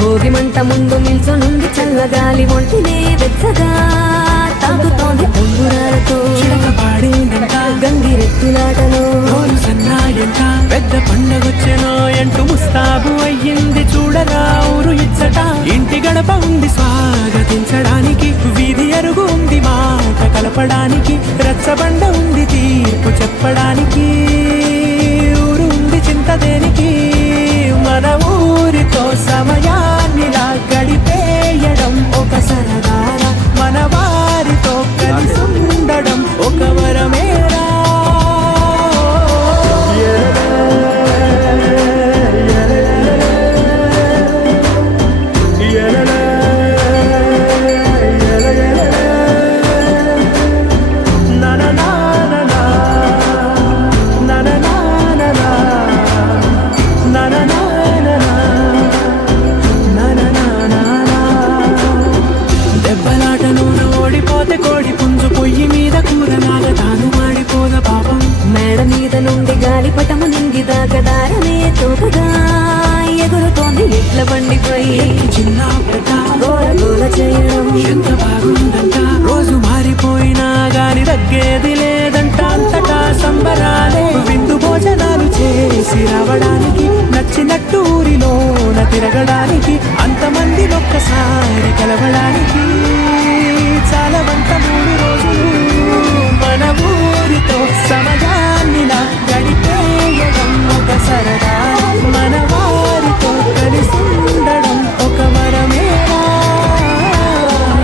భోగి మంట ముందు నిల్చొనుంది చల్లగాలి ఒంటినే వెచ్చగా తాగుతోంది పొంగురాలతో పాడిందంట గంగిరెత్తులాటలో సన్నాయంట పెద్ద పండగొచ్చెనో ఎంటూ ముస్తాబు అయ్యింది చూడరా ఊరు ఇచ్చట ఇంటి గడప ఉంది స్వాగతించడానికి వీధి అరుగు ఉంది మాట కలపడానికి రచ్చబండ ఉంది తీర్పు చెప్పడానికి ఊరు ఉంది చింత దేనికి మన ఊరితో సమయాన్నిలా గడిపేయడం ఒక సరదారా మన వారితో కలిసి ఉండడం ఒక వరమేరా కోడి పుంజు పొయ్యి మీద కూరలాగా తాను మాడిపోద పాపం మేడ మీద నుండి గాలిపటము నింగిదాకా దారనే తోకగా ఎగురుతోంది ఎడ్ల బండిపై చిన్న పెద్ద గోల గోల చేయడం ఎంత బాగుందంట రోజు మారిపోయినా గాని తగ్గేది లేదంట అంతటా సంబరాలే విందు భోజనాలు చేసి రావడానికి నచ్చినట్టు ఊరిలోన తిరగడానికి అంతమంది ఒక్కసారి కలవడానికి చాలా వంట 3 రోజులు మన ఊరితో సమయాన్నిలా గడిపేయడం ఒక సరదా మన వారితో కలిసి ఉండడం ఒక వరమేరా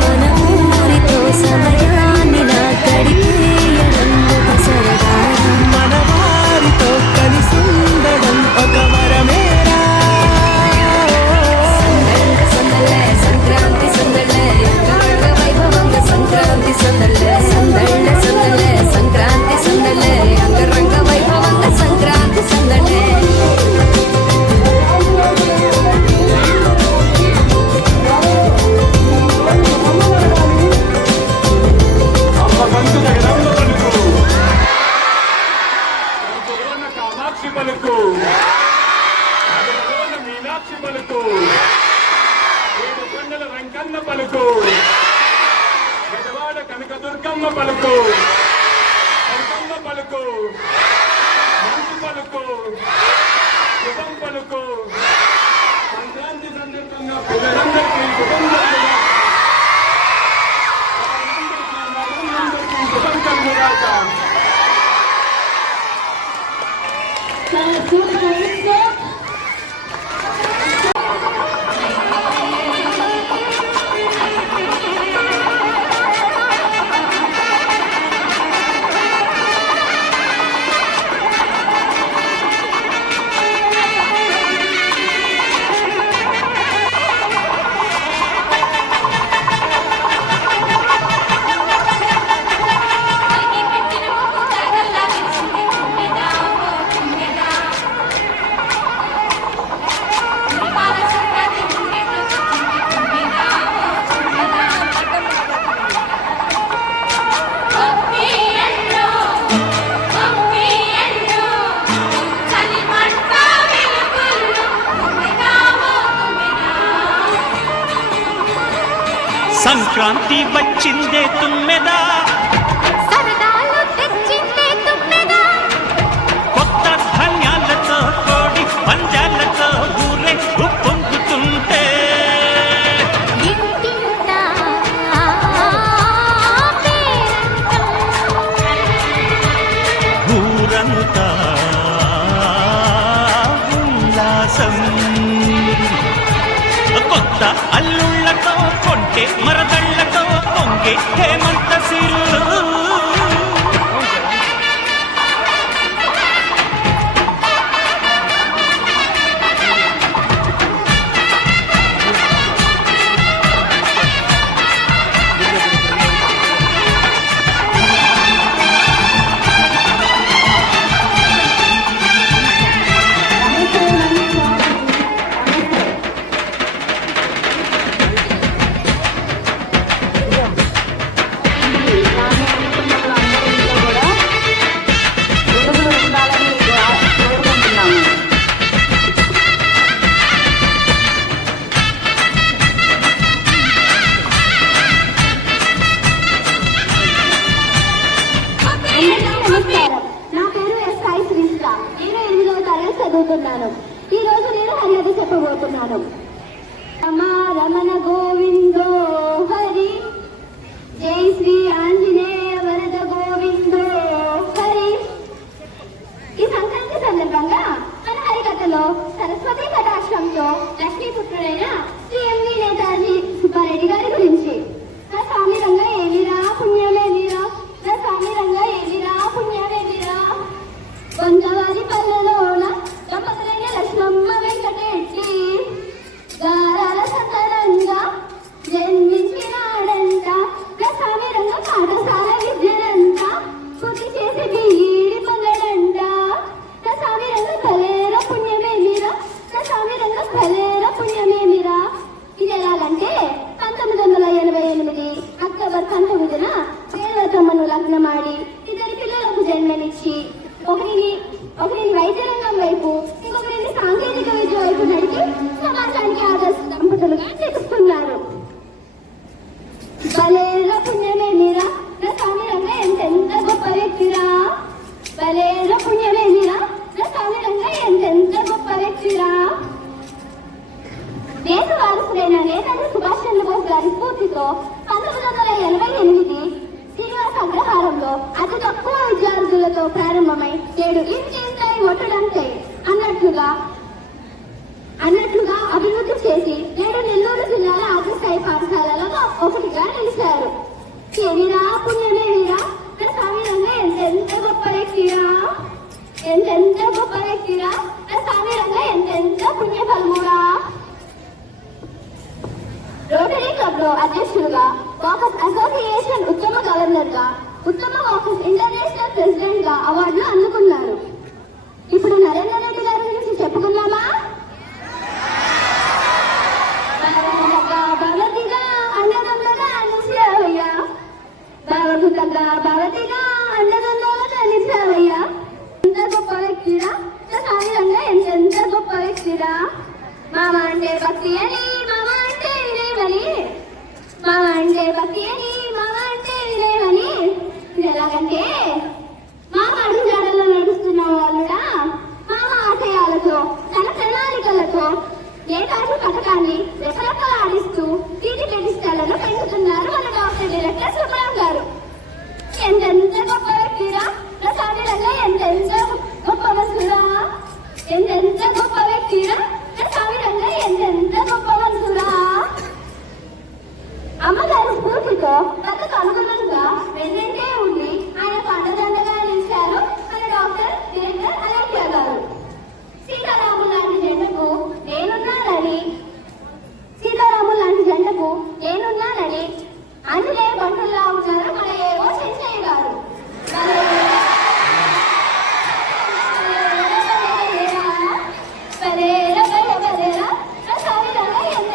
మన ఊరితో సమయాన్నిలా గడిపేయడం ఒక సరదా మన వారితో కలిసి ఉండడం ఒక వరమేరా సందళ్ళే సంక్రాంతి సందళ్ళే అంగరంగ వైభవంగా సంక్రాంతి సందళ్ళే సందళ్ళే సందళ్ళే సంక్రాంతి సందళ్ళే అంగరంగ వైభవంగా సంక్రాంతి సందళ్ళే కామాక్షి పలుకు మీనాక్షి పలుకు కొండల వెంకన్న పలుకు గజవాడ కనకదుర్గమ్మ పలుకు కనకమ్మ పలుకు మంచి పలుకు శుభం పలుకు సంక్రాంతి సందర్భంగా పిల్లలందరికీ శుభం కలుగుగాక. సంక్రాంతి వచ్చిందే తుమ్మెదా సరదాలు తెచ్చిందే తుమ్మెదా కొత్త ధాన్యాలతో కోడి పంజాలతో ఊరే ఉప్పొంగుతుంటే ఇంటింటా ఊరంతా ఉల్లాసం కొత్త అల్లుళ్ళతో కొంటే మరదళ్ళతో పొంగే హేమంత సిరులు రమణ గోవిందో హరి, జై శ్రీ ఆంజనేయ వరద గోవిందో హరి. ఈ సంక్రాంతి సందర్భంగా మన హరికథలో సరస్వతి కటాక్షంతో లక్ష్మీపుత్రుడైన శ్రీ ఎంవి నేతాజీ సుబ్బారెడ్డి గారి గురించి. నా స్వామి రంగ ఏమిరా పుణ్యమేమిరా, నా స్వామి రంగ ఏమిరా పుణ్యమేమిరా. వందవారి పల్లెలోన దంపతులైన లక్ష్మమ్మ వెంకటరెడ్డి గారాల సంతరంగా జన్మించినాడంట. నా స్వామి రంగ పాఠశాల విద్యనంట పూర్తి చేసి బీఈడి పొందడంట. నా స్వామి రంగ కలేర పుణ్యమేమిరా, నా స్వామి రంగ కలేర పుణ్యమేమిరా. ఇది ఎలాగంటే 1988 అక్టోబర్ 19న దేవతమ్మను లగ్నమాడి ఇద్దరి పిల్లలకు జన్మనిచ్చి ఒకరిని వైద్య రంగం వైపు ఇంకొకరిని సాంకేతిక విద్య వైపు నడిపి సమాజానికి ఆదర్శ దంపతులుగా నిలుస్తున్నారు. బలేర పుణ్యమేమిరా, నా స్వామి రంగ ఎంతెంత గొప్ప వ్యక్తిరా. బలేర పుణ్యమేమిరా, నా స్వామి రంగ ఎంతెంత గొప్ప వ్యక్తిరా. దేశ వారసుడైన నేతాజీ సుభాష్ చంద్రబోస్ గారి స్ఫూర్తితో 1988 శ్రీనివాస అగ్రహారంలో అతి తక్కువ విద్యార్థులతో ప్రారంభమై నేడు ఇంటింటాయి ఒట్టడంటే అన్నట్లుగా అభివృద్ధి చేసి నేడు నెల్లూరు జిల్లాల ఆగ్రస్థాయి పాఠశాలలో ఒకటిగా నిలిచారు. ఏమిరా పుణ్యమేమిరా, నా స్వామి రంగ ఎంతెంత గొప్ప వ్యక్తిరా, ఎంతెంత గొప్ప వ్యక్తిరా. నా స్వామి రంగ ఎంతెంత పుణ్యఫలమురా. రోటరీ క్లబ్ లో అధ్యక్షులుగా, వాకర్స్ అసోసియేషన్ ఉత్తమ గవర్నర్ గా, ఉత్తమ వాకర్స్ ఇంటర్నేషనల్ ప్రెసిడెంట్ గా అవార్డులు అందుకున్నారు. ఇప్పుడు నరేంద్ర రెడ్డి గారి గురించి చెప్పుకున్నామా? భగవతిగా అన్నదమ్ములుగా నిలిచావయ్యా, భగవతిగా అన్నదమ్ములుగా నిలిచావయ్యా. ఎంత గొప్ప వ్యక్తిరా, స్వామి రంగ ఎంతెంత గొప్ప వ్యక్తిరా. మామ అంటే భక్తి అని, మామ అంటే వినేవని, మామ అంటే భక్తి అని, మామ అంటే వినేవని. ఇది ఎలాగంటే మామ అడుగుజాడల్లో నడుస్తున్న వాళ్ళుగా మామ ఆశయాలతో తన ప్రణాళికలతో నేతాజీ పథకాన్ని రెపరెపలాడిస్తూ వీటి ప్రతిష్టాలను పెంచుతున్నారు మన డాక్టర్ డైరెక్టర్ సుబ్రహ్మణ్యం గారు. ఎంతెంత గొప్ప వ్యక్తిరా, ప్రసాదులలో ఎంతెంత గొప్ప వస్తురా, ఎంతెంత గొప్ప వ్యక్తిరా, ప్రసాదులలో ఎంతెంత గొప్ప వస్తురా. అమ్మగారి స్ఫూర్తితో తనకు అనుగుణంగా వెన్నంటే ఉండి ఆయన పండదండగా నిలిచారు మన డాక్టర్ డైరెక్టర్ అలక్య గారు. సీతారాములు లాంటి జంటకు నేనున్నానని అందుకే బంటుల్లా ఉన్నారు మన ఏవో చెంచయ్య గారు.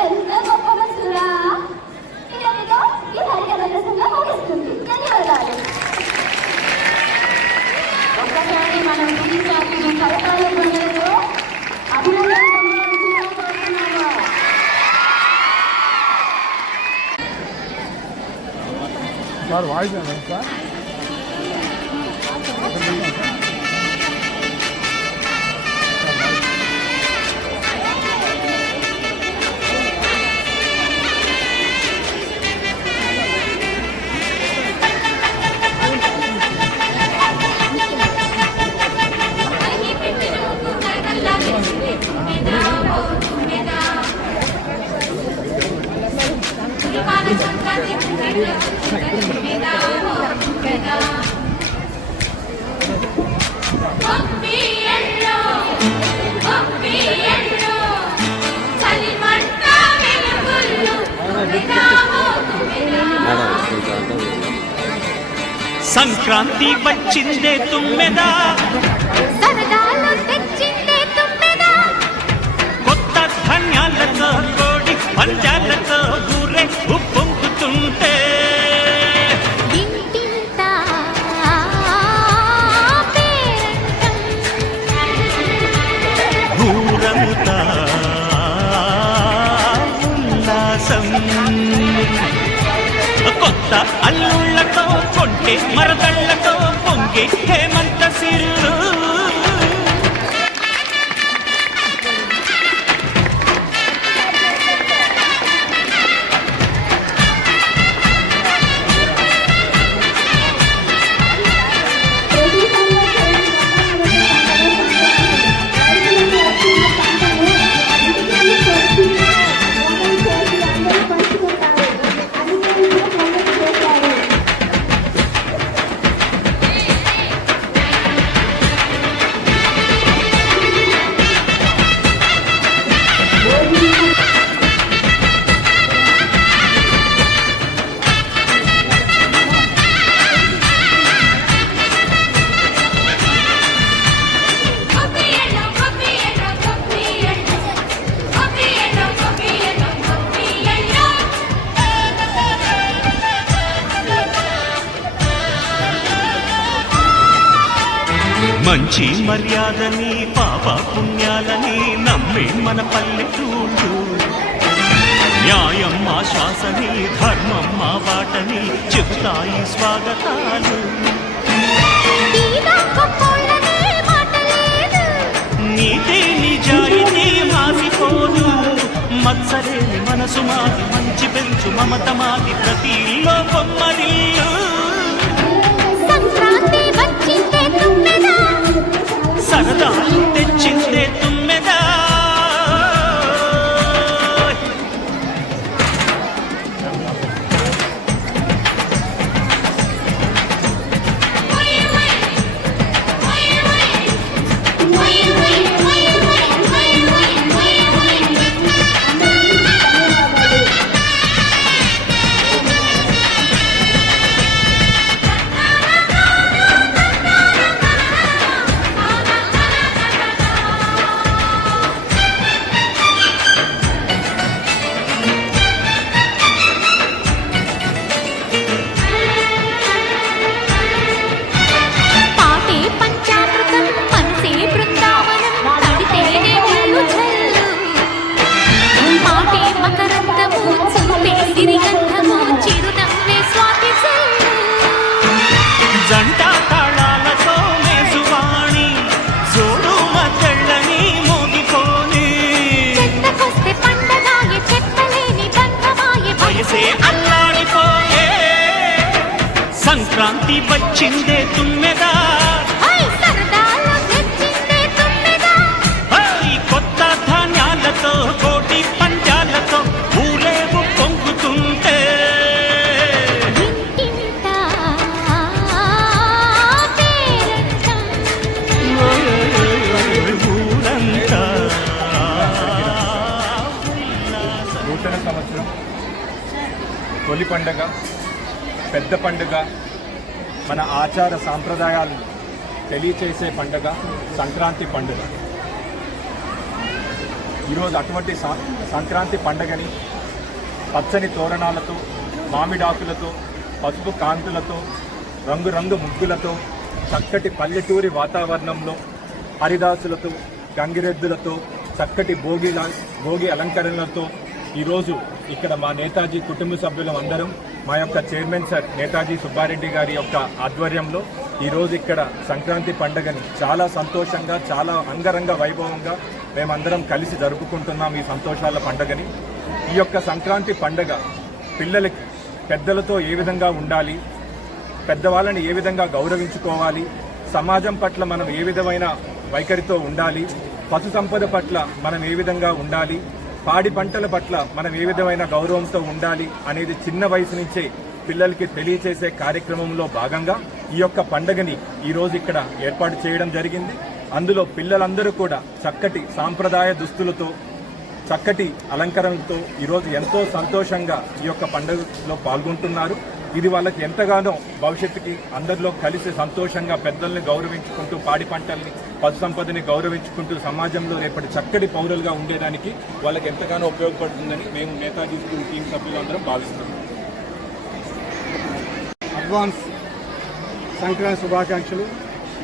ఎంత గొప్ప మనసురా. ఇదమితో ఈ హరికథ ప్రసంగం ముగిస్తుంది. ధన్యవాదాలు. ఒక్కసారి మనం గురించాల్సిన పథకాల పండుగలో అభినందనలు కోరుతున్నాము. సార్ వాయిస్ సార్ సంక్రాంతి వచ్చిందే తుమ్మెదా, సరదాలు తెచ్చిందే తుమ్మెదా, కొత్త ధాన్యాలతో కోడి పంజాలతో ఊరే ఉప్పొంగుతుంటే ఇంటింతా పేరంటం, ఊరంతా ఉల్లాసం. కొత్త అల్లుళ్ళతో కొంటే మరదళ్ళతో పొంగే హేమంత సిరులు. మంచి మర్యాదని పాప పుణ్యాలని నమ్మే మన పల్లెటూళ్ళు న్యాయం మా శ్వాసని ధర్మం మా బాటని చెబుతాయి స్వాగతాలు నీతి నిజాయితీ మాసిపోదు మత్సరేని మనసు మాది మంచి పెంచు మమత మాది ప్రతి ఇల్లో బొమ్మరిల్లు సరదా తెచ్చిందే తుమ్మెదా జంట తాళాలతో మేజువాణి జోడు మద్దళ్ళని మోగిపోని వయసే అల్లాడిపోయే సంక్రాంతి వచ్చిందే తుమ్మెదా కొత్త ధాన్యాలతో కోటి పంజాలతో ఊరేగు పొంగుతుంటే నూతన సంవత్సరం తొలి పండుగ పెద్ద పండుగ మన ఆచార సాంప్రదాయాలను తెలియచేసే పండుగ సంక్రాంతి పండుగ. ఈరోజు అటువంటి సంక్రాంతి పండుగని పచ్చని తోరణాలతో మామిడాకులతో పసుపు కాంతులతో రంగురంగు ముగ్గులతో చక్కటి పల్లెటూరి వాతావరణంలో హరిదాసులతో గంగిరెద్దులతో చక్కటి భోగి అలంకరణలతో ఈరోజు ఇక్కడ మా నేతాజీ కుటుంబ సభ్యులం అందరం మా యొక్క చైర్మన్ సార్ నేతాజీ సుబ్బారెడ్డి గారి యొక్క ఆధ్వర్యంలో ఈరోజు ఇక్కడ సంక్రాంతి పండుగని చాలా సంతోషంగా చాలా అంగరంగ వైభవంగా మేమందరం కలిసి జరుపుకుంటున్నాం ఈ సంతోషాల పండుగని. ఈ యొక్క సంక్రాంతి పండుగ పిల్లలకి పెద్దలతో ఏ విధంగా ఉండాలి, పెద్దవాళ్ళని ఏ విధంగా గౌరవించుకోవాలి, సమాజం పట్ల మనం ఏ విధమైన వైఖరితో ఉండాలి, పశు సంపద పట్ల మనం ఏ విధంగా ఉండాలి, పాడి పంటల పట్ల మనం ఏ విధమైన గౌరవంతో ఉండాలి అనేది చిన్న వయసు నుంచే పిల్లలకి తెలియచేసే కార్యక్రమంలో భాగంగా ఈ యొక్క పండుగని ఈరోజు ఇక్కడ ఏర్పాటు చేయడం జరిగింది. అందులో పిల్లలందరూ కూడా చక్కటి సాంప్రదాయ దుస్తులతో చక్కటి అలంకరణలతో ఈరోజు ఎంతో సంతోషంగా ఈ యొక్క పండుగలో పాల్గొంటున్నారు. ఇది వాళ్ళకి ఎంతగానో భవిష్యత్తుకి అందరిలో కలిసి సంతోషంగా పెద్దల్ని గౌరవించుకుంటూ పాడి పంటల్ని పశు సంపదని గౌరవించుకుంటూ సమాజంలో రేపటి చక్కటి పౌరులుగా ఉండేదానికి వాళ్ళకి ఎంతగానో ఉపయోగపడుతుందని మేము నేతాజీ స్కూల్ టీం సభ్యులందరం భావిస్తున్నాం. అడ్వాన్స్ సంక్రాంతి శుభాకాంక్షలు.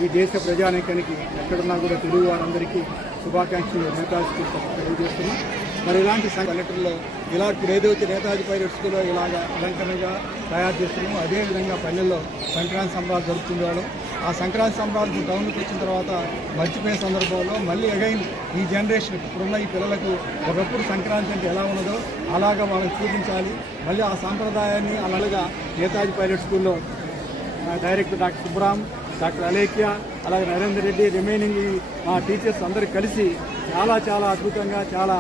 ఈ దేశ ప్రజానీకానికి ఎక్కడున్నా కూడా తెలుగు వారందరికీ శుభాకాంక్షలు నేతాజీ స్కూల్ తెలియజేస్తున్నాం. మరి ఇలాంటి పల్లెటూరులో ఇలా ఇప్పుడు ఏదైతే నేతాజీ పైలట్ స్కూల్లో ఇలాగ అలంకరణగా తయారు చేస్తున్నామో అదేవిధంగా పల్లెల్లో సంక్రాంతి సంబరాలు జరుపుతుండేవాడు. ఆ సంక్రాంతి సంబరాలు టౌన్కి వచ్చిన తర్వాత మర్చిపోయే సందర్భంలో మళ్ళీ అగైన్ ఈ జనరేషన్ ఇప్పుడున్న ఈ పిల్లలకు ఒకప్పుడు సంక్రాంతి అంటే ఎలా ఉన్నదో అలాగా వాళ్ళకి చూపించాలి. మళ్ళీ ఆ సాంప్రదాయాన్ని అలాగా నేతాజీ పైలట్ స్కూల్లో director doctor Subram, doctor Alekhya, అలాగే నరేందర్ రెడ్డి, రిమైనింగ్ మా టీచర్స్ అందరూ కలిసి చాలా చాలా అద్భుతంగా చాలా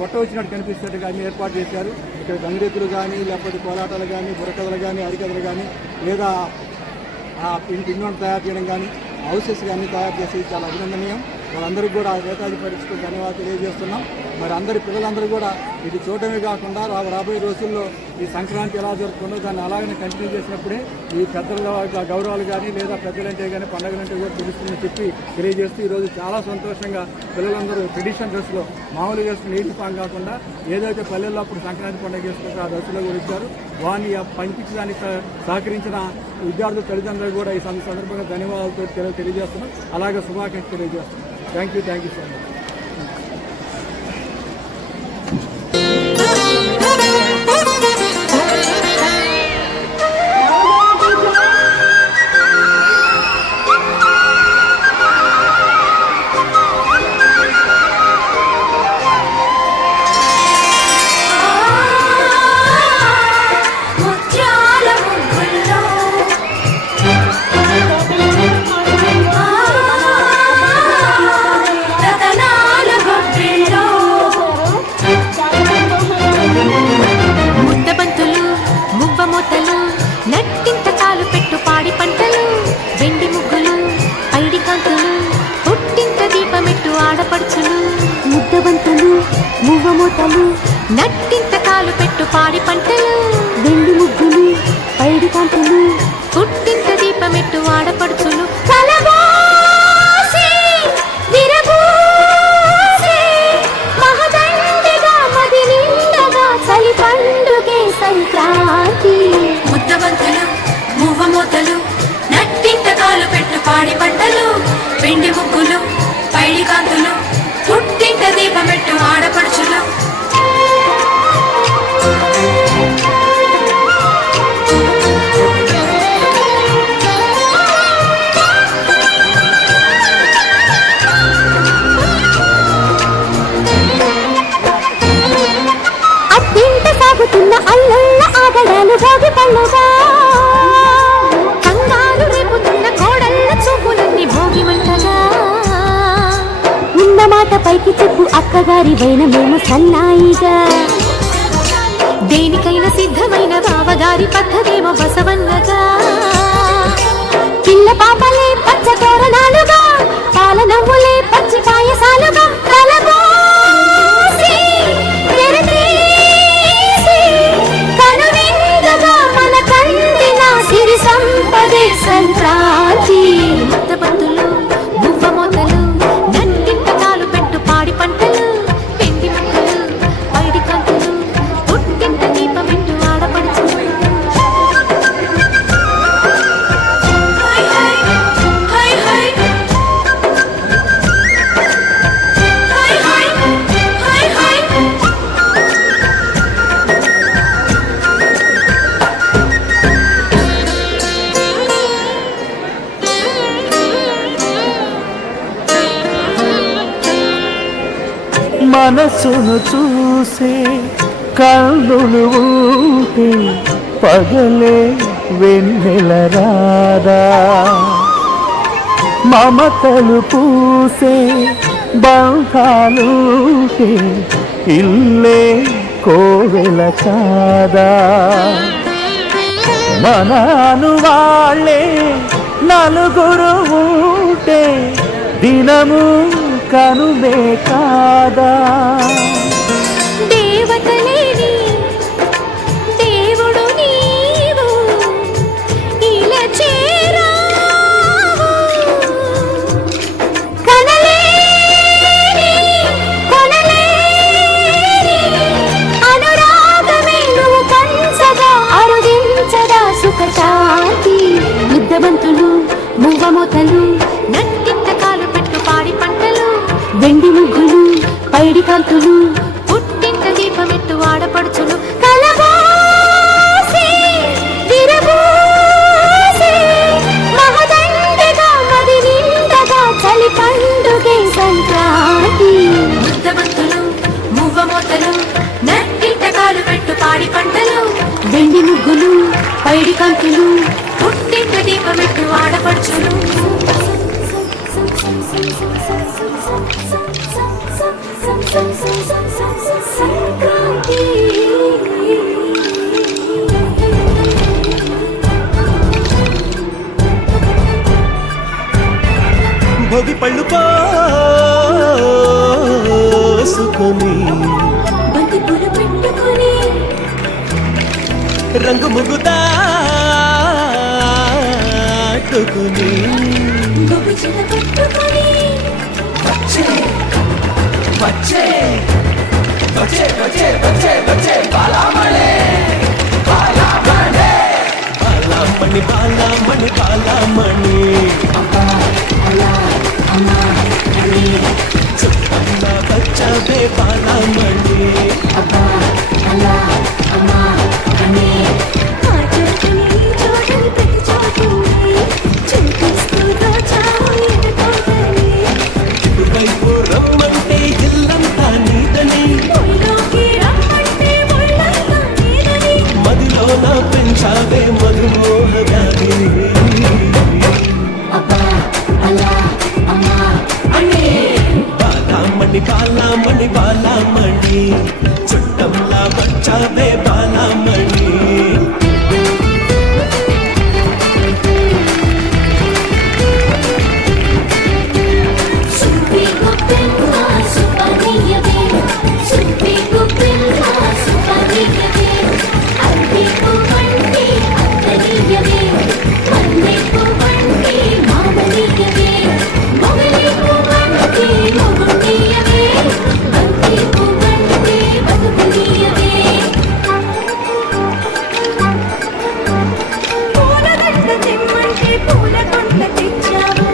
కొత్త వచ్చినట్టు కనిపిస్తున్నట్టుగా అన్ని ఏర్పాటు చేశారు. ఇక్కడ గంగిరెద్దులు కానీ లేకపోతే కోలాటాలు కానీ బుర్రకథలు కానీ హరికథలు కానీ లేదా ఇంటి తయారు చేయడం కానీ హౌసెస్ కానీ తయారు చేసి చాలా అభినందనీయం. వాళ్ళందరికీ కూడా నేతాజీ పైలట్ స్కూల్ ధన్యవాదాలు తెలియజేస్తున్నాం. మరి అందరి పిల్లలందరూ కూడా ఇది చూడటమే కాకుండా రాబోయే రోజుల్లో ఈ సంక్రాంతి ఎలా జరుపుకుందో దాన్ని అలాగనే కంటిన్యూ చేసినప్పుడే ఈ పెద్దల గౌరవాలు కానీ లేదా పెద్దలంటే కానీ పండుగలంటే కూడా తెలుస్తుందని చెప్పి తెలియజేస్తూ ఈరోజు చాలా సంతోషంగా పిల్లలందరూ ట్రెడిషనల్ డ్రెస్లో మామూలుగా వేసుకుని నీటి పాం కాకుండా ఏదైతే పల్లెల్లో అప్పుడు సంక్రాంతి పండుగ చేసుకుంటారో ఆ డ్రెస్సులో కూడా ఇచ్చారు. వారిని పంపించడానికి సహకరించిన విద్యార్థుల తల్లిదండ్రులు కూడా ఈ సందర్భంగా ధన్యవాదాలతో తెలియజేస్తున్నాం. అలాగే శుభాకాంక్షలు తెలియజేస్తున్నాం. Thank you so much. ముత్యాల ముగ్గుల్లో రతనాల గొబ్బిల్లో ముద్దబంతులు మువ్వమూతలు నట్టింత కాలు పెట్టు పాడి పంటలు వెండి ముగ్గులు పైడి కాంతులు పుట్టింత దీపమెట్టు ఆడపడుచులు ముద్దబంతులు మువ్వమూతలు నట్టింత కాలు పెట్టు పాడి పంటలు వెండి ముగ్గులు పైడి కాంతులు పుట్టింత దీపమెట్టు ఆడపడుచులు కలబోసి విరబోసి మహదండిగా మది నిండగా చలి పండుగే సంక్రాంతి. ముద్దబంతులు మువ్వమూతలు నట్టింత కాలు పెట్టు పాడి పంటలు వెండి ముగ్గులు పైడి కాంతులు పుట్టింత దీపమెట్టు ఆడపడుచులు అత్తింట సాగుతున్న అల్లుళ్ళ ఆగడాలు భోగి పండుగ కంగారు రేపుతున్న కోడళ్ళ చూపులన్నీ భోగి మంటగా ఉన్న మాట పైకి చెప్పు అక్కగారి వైన మేము సన్నాయిగా దేనికైనా సిద్ధమైన బావగారి పద్ధతేమో బసవన్నగా పిల్ల పాపలే పచ్చ తోరణాలుగా పాల నవ్వులే పచ్చి పాయసాలుగా కలబోసి తెరతీసి కనువిందుగా మన కందిన సిరి సంపదే సంక్రాంతి. ముద్దబంతులు మువ్వమూతలు నట్టింత కాలు పెట్టు పాడి పంటలు వెండి ముక్కలు పైడి కాంతులు పుట్టింత దీపమెట్టు ఆడపడుచులు మనసును చూసే కళ్ళులు ఊటే పగలే వెన్నెల రాదా, మమతలు పూసే బంధాలుటే ఇల్లే కోవెల కాదా. మనను వాళ్ళే నలుగురు ఉంటే దినము కనుమే కాదా. దేవతలేని దేవుడు నీవు ఇలా చేరావు కనలేని కొనలేని అనురాగమే నువ్వు పంచగా అరుదించగా సుఖ శాంతి. ముద్దబంతులు మువ్వమూతలు నట్టింత కాలు పెట్టు పాడి పంటలు వెండి ముగ్గులు పైడి కాంతులు పుట్టింత దీపమెట్టు ఆడపడుచులు కలబోసి విరబోసి మహదండిగా మది నిండగా చలి పండుగే సంక్రాంతి. ముద్దబంతులు మువ్వమూతలు నట్టింత కాలు పెట్టు పాడి పంటలు వెండి ముగ్గులు పైడి కాంతులు పుట్టింత దీపమెట్టు ఆడపడుచులు సంక్రాంతి. భోగి పళ్ళు పోసుకొని బంతి పూల రంగు ముగుదా టుకుని గొబ్బిచిన పట్టుకొని వచ్చే వచ్చే వచ్చే వచ్చే వచ్చే వచ్చే బాలామణి బాలామణి బాలామణి బాలామణి బాలామణి చుట్టంలా వచ్చావే బాలామణి ఆ చోటుని చోటుని ప్రతి చోటుని చూపిస్తూ దాచావు ఎదుటోటని ఇటువైపు రమ్మంటే ఇల్లంతా నీదని ఒళ్ళోకి రమ్మంటే ఒళ్ళంతా నీదని మదిలో నా పెంచావే మధుమోహ వ్యాధి బాలామణి బాలామణి బాలామణి చుట్టంలా వచ్చావే బాలామణి సుబ్బి గుప్పిల్లా సుపనీయవే సుబ్బి గుప్పిల్లా సుపనీయవే అల్లిపు వంటి అత్తనీయవే మల్లిపు వంటి మామనీయవే మొగలిపు వంటి మొగుండీయవే బంతిపు వంటి బతుకునీయవే పూలదండ తెమ్మంటే పూలకొండ తెచ్చావు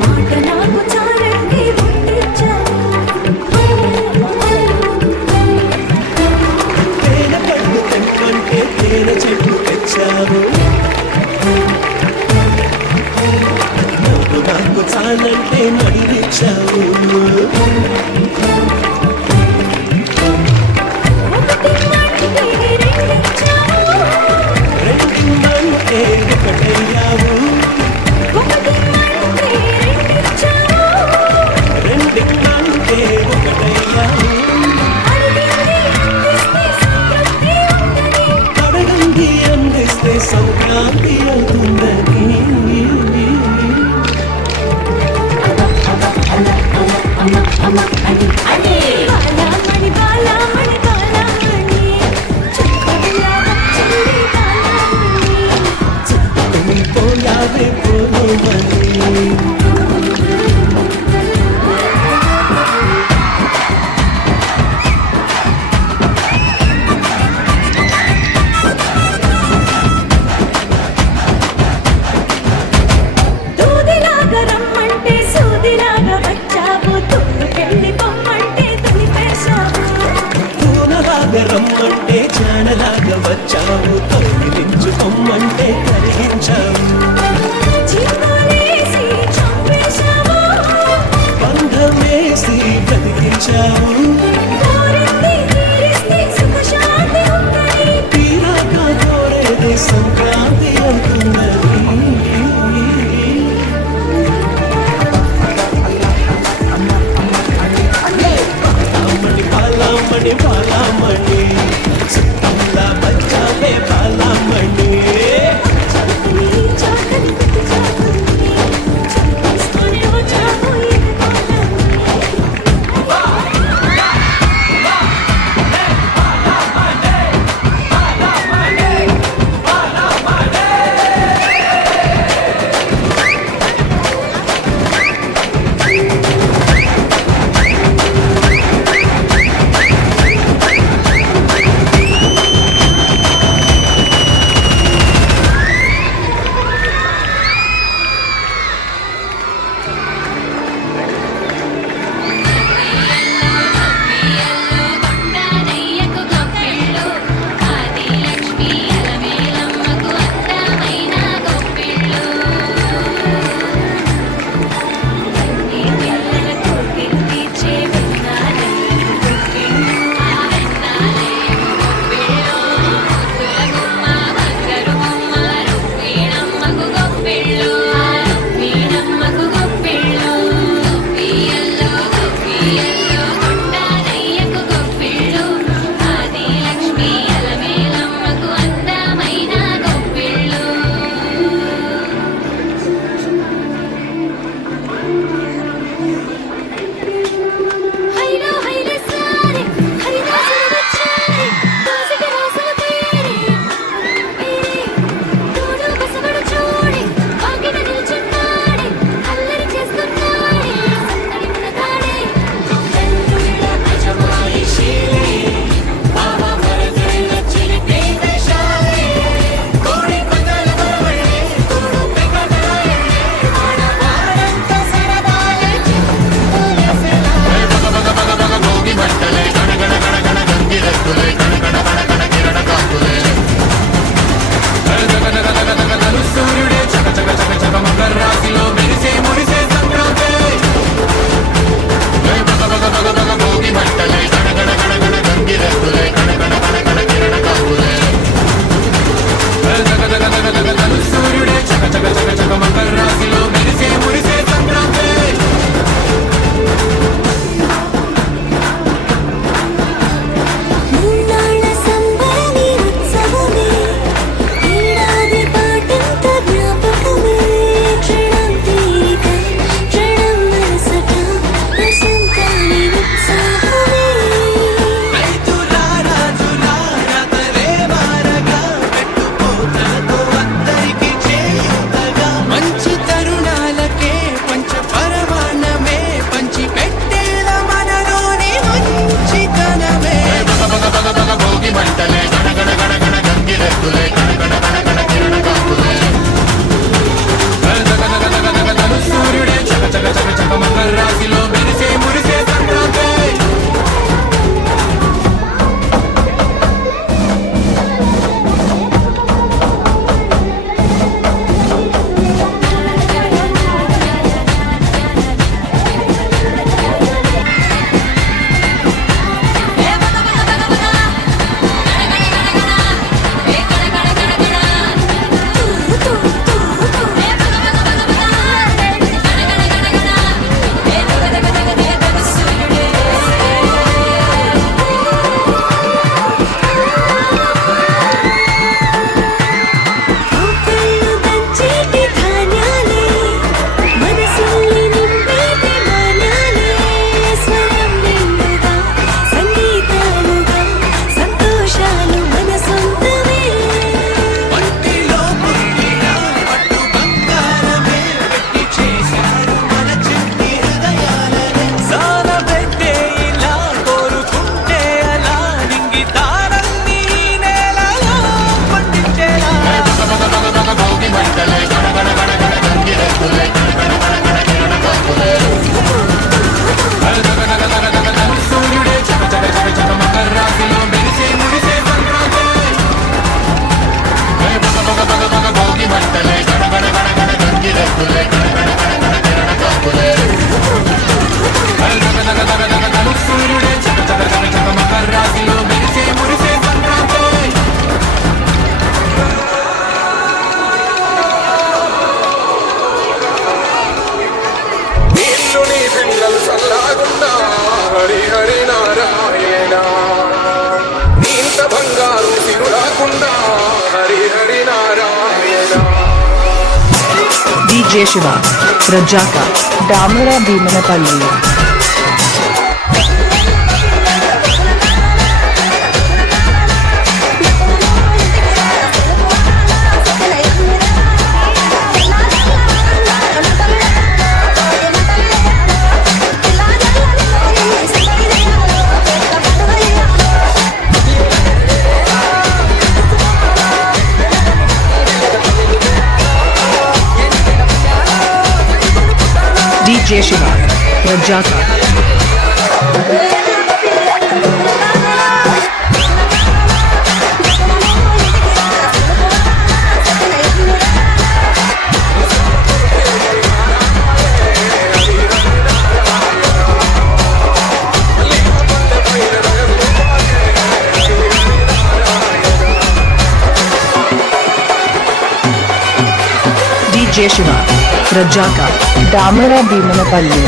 మాట నాకు చాలంటే ముట్టించావు తేనె పళ్ళు తెమ్మంటే తేనె చెట్టు తెచ్చావు నువ్వు నాకు చాలంటే మడినిచ్చావు ఒకటి అంటే రెండిచ్చావు రెండిందంటే ఒకటయ్యావు ఒకటి అంటే రెండిచ్చావు రెండిందంటే ఒకటయ్యావు అడిగింది అందిస్తే సంతృప్తి అడగంది అందిస్తే సంక్రాంతి ఉందని అవుతుందని బాలామణి బాలామణి బాలామణి చుక్కలా వచ్చింది బాలామణి పోయావే పోలోమని దూదిలాగా రమ్మంటే సూదిలాగా వచ్చావు తుమ్ముకెళ్ళి పొమ్మంటే తులిపేశావు పూనలాగా రమ్మంటే చానలాగా వచ్చావు తొలగించుకోమ్మంటే కరిగించావు జీవాలేసి చంపేశావు బంధమేసి బ్రతికించావు కోరింది తీరిస్తే సుఖశాంతి ఉందని తీరాక కోరేది సంక్రాంతి అవుతున్నది బాలామణి బాలామణి చుట్టంలా వచ్చావే బాలామణి నీ చాకలి పెట్టి చాకుని చంపేస్తూనే వచ్చావు ఎదుటోటని సూర్యుడే చక చక చక చక మకర రాశిలో మెరిసే మురిసే సంక్రాంతి బగ బగ బగ బగ భోగి మంటలే గణ గణ గణ గణ గంగిరెద్దులే గణ గణ గణ గణ కిరణ కాపులే సూర్యుడే చక చక చక చక మకర రాశిలో మెరిసే మురిసే సంక్రాంతి మూన్నాళ్ళ సంబరమే ఉత్సవమే ఏడాది పాటంత జ్ఞాపకమే క్షణం తీరిక క్షణం మనసట వసంతాని ఉత్సాహమే మంచి తరుణాలకే పంచ పరమాన్నమే పంచి పెట్టేల మనలోని మంచితనమే భోగి మంటలే గణ గణ గణ గణ గంగిరెద్దులే గణ గణ గణ గణ కిరణ కాపులే సూర్యుడే చక చక చక చక మకర రాశిలో మెరిసే మురిసే సంక్రాంతి ఆకళ్ళు దంచేటి ధాన్యాలే మనసుల్ని నింపేటి మాన్యాలే స్వరం నిండుగా సంగీతాలుగా సంతోషాలు మన సొంతమే ఒంటిలో పుట్టిన పట్టు బంగారమే పెట్టి చేశారు మన చిన్ని హృదయాలనే సాన పెట్టే ఇలా కోరుకుంటే అలా నింగి తారల్ని నేలలో పండించేలా భోగి మంటలే గణ గణ గణ గణ గంగిరెద్దులే గణ గణ గణ గణ కిరణ కాపులే సూర్యుడే చక చక చక చక మకర రాశిలో మెరిసే మురిసే సంక్రాంతి బగ బగ బగ బగ భోగి మంటలే గణ గణ గణ గణ గంగిరెద్దులే గణ గణ గణ గణ కిరణ కాపులే సూర్యుడే చక చక చక చక మకర రాశిలో మెరిసే మురిసే సంక్రాంతి నీళ్ళు నీ పిల్లలు చల్లాగుండా హరి హరి నారాయణ నీంత బంగారు తిరుడాకుండా Hari Hari Narayana DJ Shiva, Rajaka, Damara Bhimanapalli. DJ Shiva, Rajaka. DJ Shiva, Rajaka, Damara Bhimanapalli.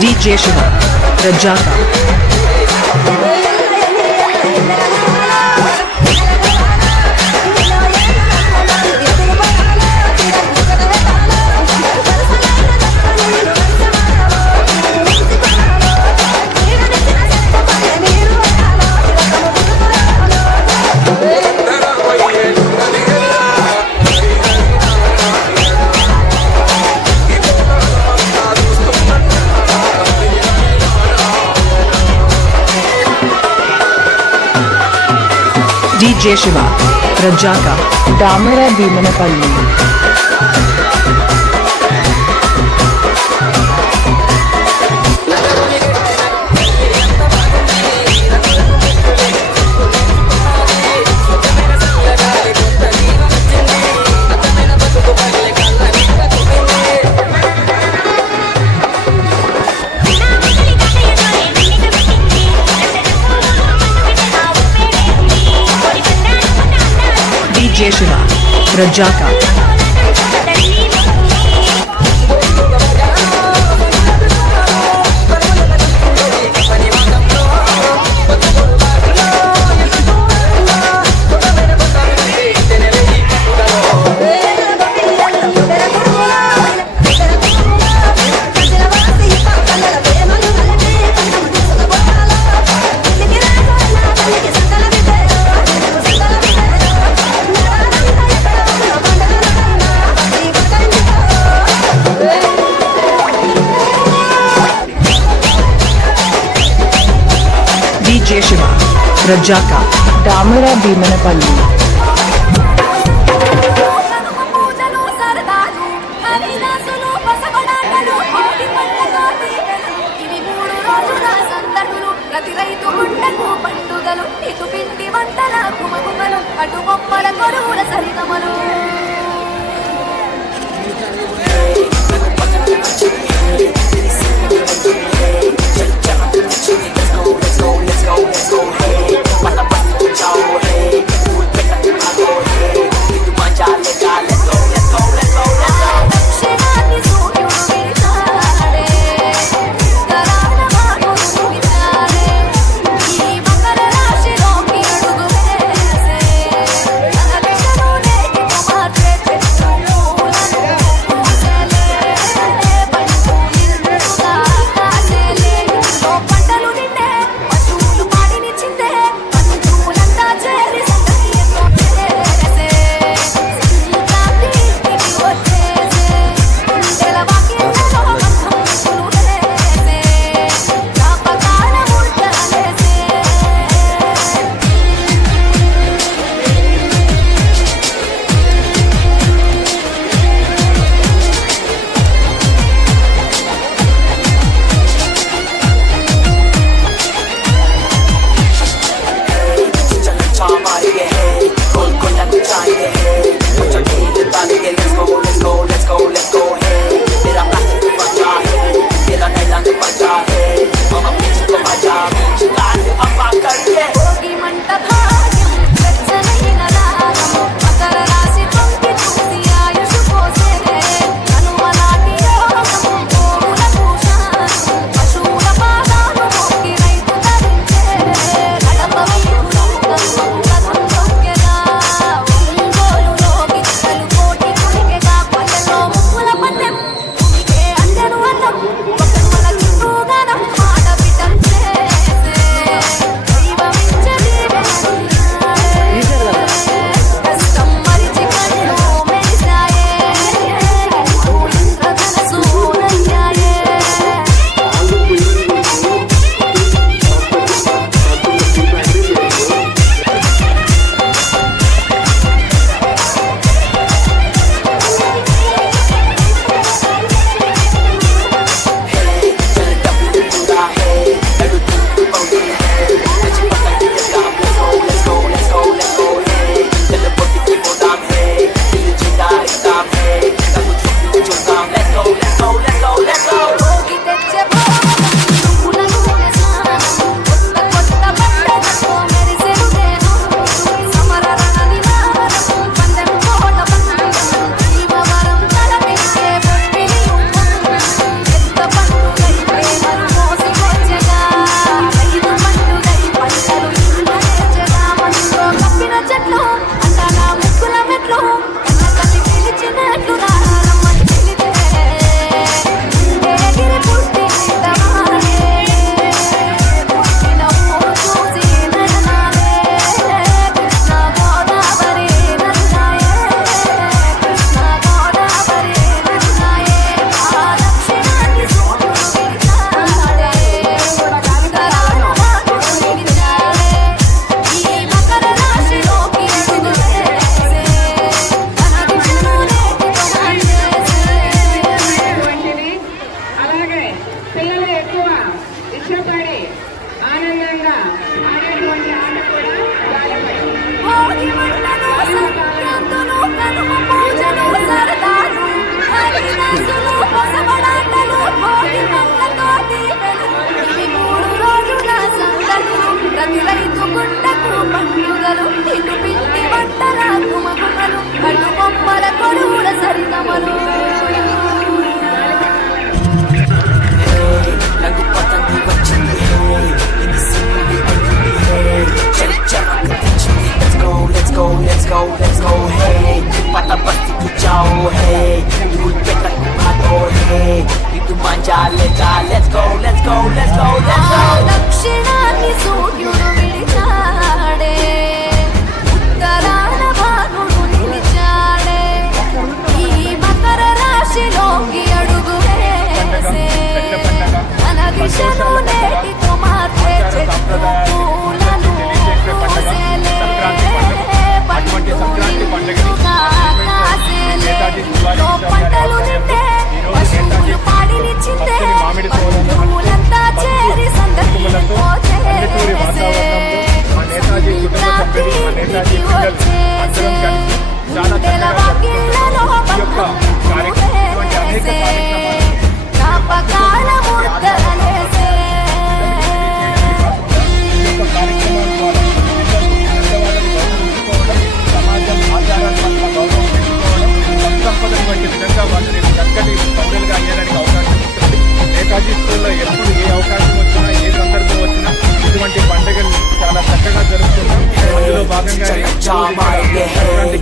DJ Shiva, Rajaka. DJ Shiva, Rajaka, Damara Bhimanapalli. DJ Shiva, Rajaka. DJ Shiva, Rajaka, Damara Bhimanapalli. పూజలు సరదాలు హరిదాసులు పసగడాటలు కోటి పంటగా తీగలు ఇవి 3 రోజుల సందడులు ప్రతి రైతు గుండెకు పండుగలు ఇటు పిండి వంటల కుమకుమలు అటు బొమ్మల కొరువుల సరిగమలు దక్షిణాది సూర్యుడు విరిచాడే కరాన మాటలు విచారే ఈ మకర రాశిలోకి అడుగు వేసే తన దిశను నేటి మార్చే చెట్టు పూలను పూసలే పంట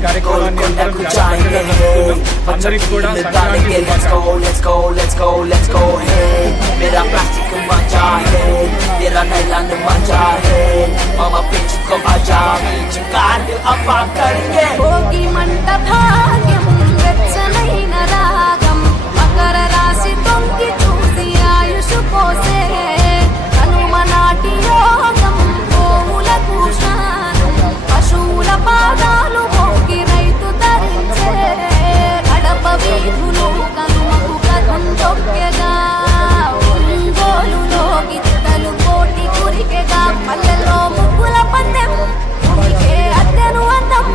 కార్యక్రమాన్ని అందరం చాలా చక్కగా జరుపుకున్నాం. అందరికీ కూడా సంక్రాంతి శుభాకాంక్షలు. భోగి మంట భాగ్యం వెచ్చనైన రాగం మకర రాశి తొంగి చూసి ఆయుషు పోసే హనుమ నాటి యోగం గోవులకు స్నానం పశువుల పాదాలు భోగి రైతు ధరించే గడప వీధులు కనుమకు కథం తొక్కెగా ఒంగోలులో గిత్తలు కోటి కురికెగా పల్లెల్లో ముగ్గుల పందెం భూమికే అద్దెను అందం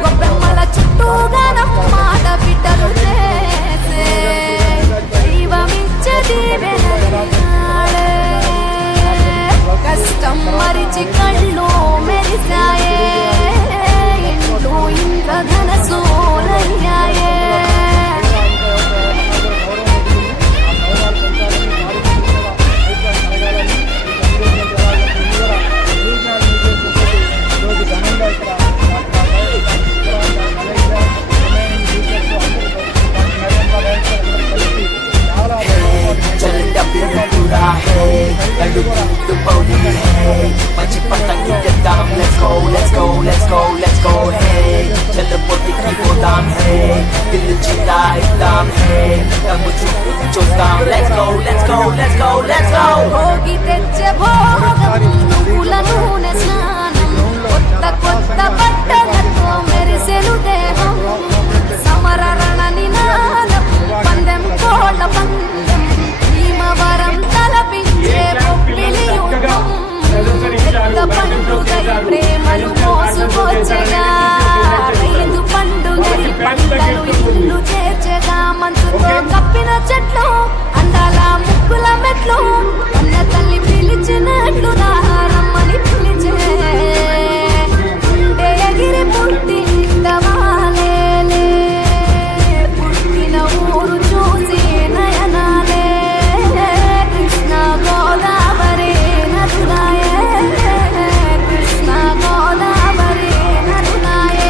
గొబ్బెమ్మల చుట్టూ గానం మాట బిడ్డలు చేసే దైవమిచ్చే దీవెనలినాడే. కష్టం మరిచి కళ్ళు మెరిసాయే ఇంట్లో ఇంద్రధనసూలయ్యాయే. భోగి తెచ్చే భోగం నువ్వుల నూనె స్నానం కొత్త కొత్త బట్టలతో మెరిసెను దేహం సమర రణ నినాదం పందెం కోళ్ళ పందెం భీమవరం తలపించే బొబ్బిలి యుద్ధం పెద్ద పండుగై ప్రేమలు మోసుకొచ్చగా రైతు పండుగై పంటలు ఇల్లు చేర్చగా మంచుతో కప్పిన చెట్లు అందాల ముక్కుల మెట్లు అన్న తల్లి పిలిచినట్లు రమ్మని పిలిచే ఉండే ఎగిరి పుట్టి నిందవాలేలే పుట్టిన ఊరు చూసి నయనాలే కృష్ణ గోదావరి నదులాయే కృష్ణ గోదావరి నదులాయే.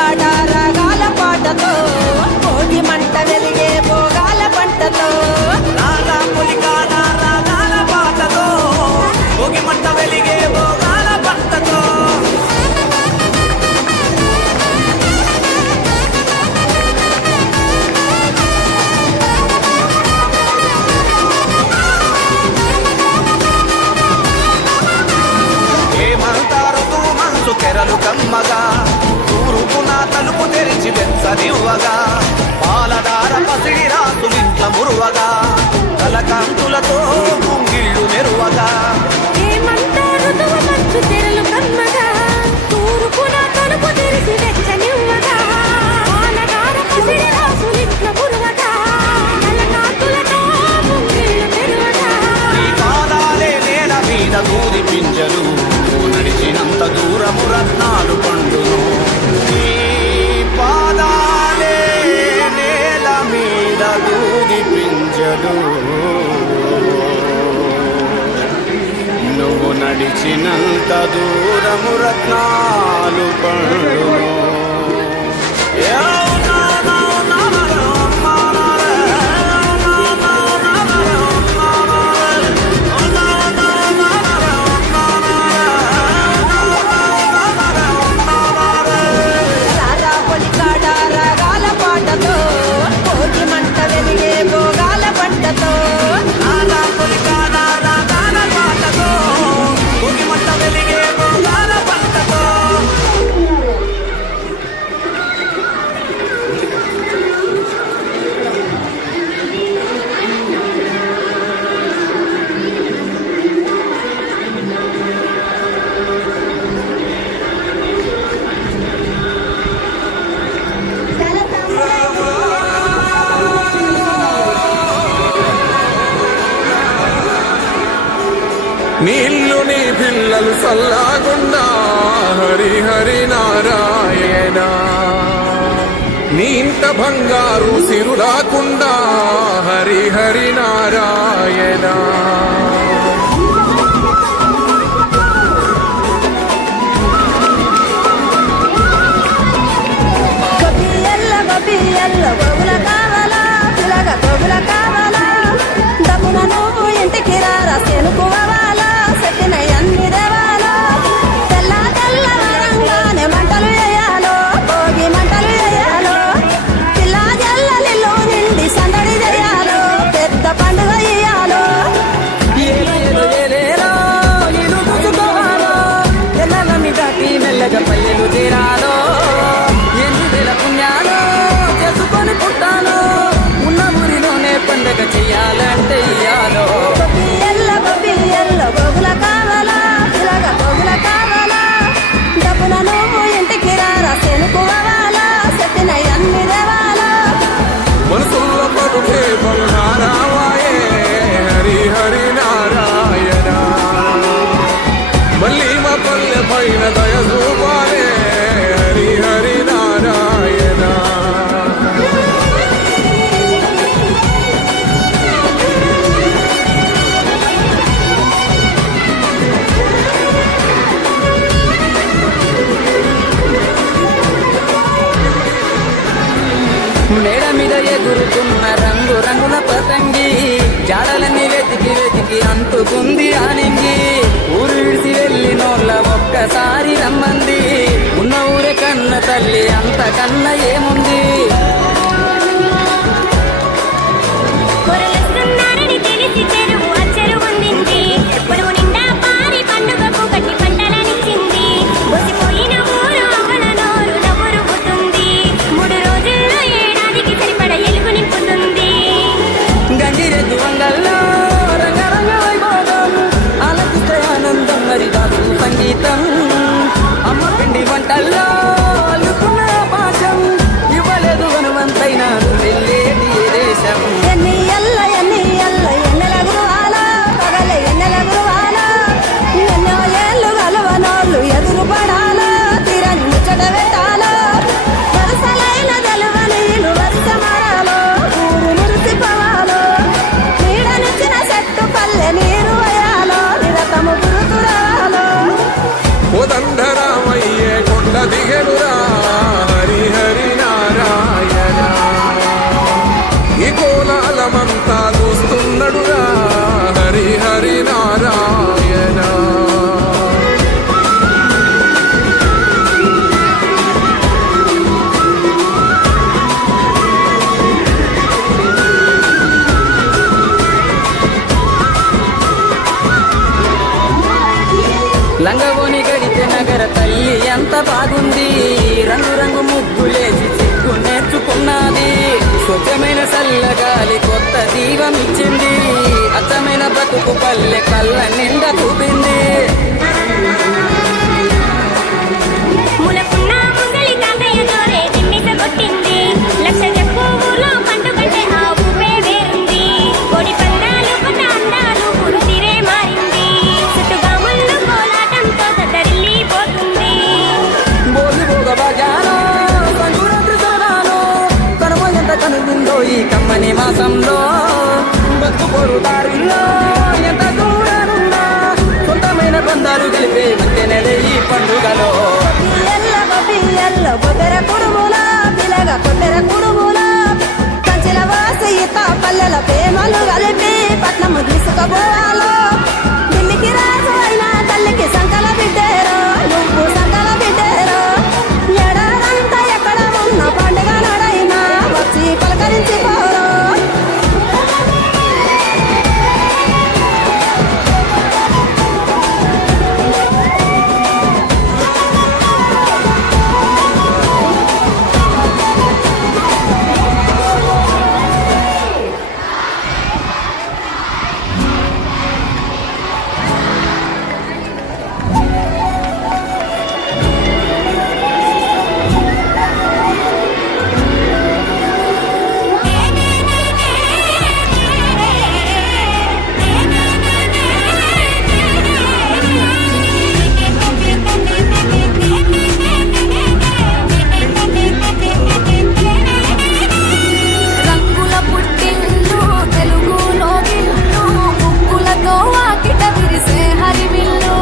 కాడ రాగాల పాటతో భోగి మంట వెలిగే భోగాల పంటతో రాగా పులికాడ రాగాల పాటతో భోగి మంట వెలిగే భోగాల పంటతో మనసు తెరలు కమ్మగా తూరుపున తలుపు తెరిచి వెచ్చనివ్వగా పాలదార పసిడి రాసులింట్ల మురువగా కలకాంతులతో ముంగిళ్ళు మెరువగా తెరలు కమ్మగా తూర్పున తలుపు తెరిచి వెచ్చనివ్వగా పాలదార పసిడి రాసులింట్ల మురువగా కలకాంతులతో ముంగిళ్ళు మెరువగా ఈ పాదాలే నేల మీద దూది పింజలు నడిచినంత దూరము రత్నాలు పండును ఈ పాదాలే నేల మీద దూది పింజలు నువ్వు నడిచినంత దూరము రత్నాలు పండును రారా పొలికాడ రాగాల పాటతో భోగి మంట వెలిగే భోగాల పంటతో రాగా పులికాడ రాగాల పాటతో భోగి మంట వెలిగే భోగాల పంటతో నీళ్ళు నీ పిల్లలు సల్లాగుండా హరి హరి నారాయణ నీ ఇంట బంగారు సిరులాకుండా హరి హరి నారాయణ గొబ్బియల్ల గొగుల కావాలా పిలగ గొగుల కావాలా డబ్బున నువ్వు ఇంటికి రారా సెనుకువాలా సెట్టిన అన్ని దేవాలా తెల్ల తెల్లవారంగానే మంటలు వేయాలో భోగి మంటలు వేయాలో పిల్ల జల్లలిలో నిండి సందడి చేయాలో పెద్ద పండుగ ఇయ్యాలో నేను చూసుకోవాలో తెల్లని దాటి మెల్లగా పల్లెలు తీరాలో ఎన్ని వేల పుణ్యాలు చేసుకొని పుట్టాను ఉన్న ఊరిలోనే పండగ చెయ్యాలంటే ఇయ్యాలో గొబ్బియల్ల గొగుల కావాలా పిలగ గొగుల కావాలా డబ్బున నువ్వు ఇంటికి రారా సెనుకువాలా సెట్టిన అన్ని దేవాలా మనసుల్ల పలుకే బంగారావాయే హరి హరి నారాయణ మళ్ళీ మా పల్లె పైన దయ చూపాలే హరి హరి నారాయణ మేడ మీద ఎగురుతున్న రంగు రంగుల పతంగి జాడలన్నీ వెతికి వెతికి అంటుకుంది ఆనింగి ఊరు విడిసి వెళ్ళినోళ్ళ ఒక్కసారి రమ్మంది ఉన్న ఊరే కన్న తల్లి అంతకన్నా ఏముంది పొరలొస్తున్నారని తెలిసి చెరువు అచ్చరు ఉండింది పొరుగు నిండా పారి పండుగకు గట్టి పంటలనిచ్చింది బొసిపోయిన ఊరు అవ్వల నోరు నవ్వురుగుతుంది 3 రోజుల్లో ఏడాదికి సరిపడ ఎలుగు నింపుతుంది గంగిరెద్దు వంగల్లో రంగరంగ వైభోగం ఆలకిస్తే ఆనందం మరి దాసు సంగీతం అమ్మ పిండి వంటల్లో అల్లుకున్న పాఠం ఇవ్వలేదు తల్లి ఎంత బాగుంది, రంగు రంగు ముగ్గులేసి చిక్కు నేర్చుకున్నది. స్వచ్ఛమైన చల్లగాలి కొత్త జీవం ఇచ్చింది, అచ్చమైన బతుకు పల్లె కళ్ళ నిండా చూపింది. ములకున్న ముసలి తాతయ్య జోరే దిమ్మిస కొట్టింది, లక్ష చెప్పు ఊర్లో పండుగంటే ఆ ఊపే వేరుంది. కోడి పందాలు కొత్త అందాలు ఊరు తీరే మారింది, చుట్టుగా ముళ్ళు కోలాటంతో సదరిల్లిపోతుంది. భోగి భోగ భాగ్యాలో సంకురాత్రి సోనాలో కనుమ ఎంత కనువిందో ఈ కమ్మని మాసంలో. బతుకు పొరు దారిలో ఎంత దూరానున్నా సొంతమైన బంధాలు కలిపే మధ్య నెల ఈ పండుగలో. కొబ్బెర కుడుముల పిల్లగా కొబ్బెర కుడుముల కంచెల వాసయిత పల్లెల ప్రేమలు కలిపి పట్నము తీసుకుపోవాలో. ఢిల్లీకి రాజు అయినా తల్లికి సంకల బిడ్డేరో, నువ్వు సంకల బిడ్డేరో. ఎడారంతా ఎక్కడ ఉన్న పండుగ నాడైనా వచ్చి పలకరించి పోరో. రంగుల పుట్టిల్లు తెలుగులో గిల్లు, ముగ్గులతో వాకిట విరిసే హరివిల్లు.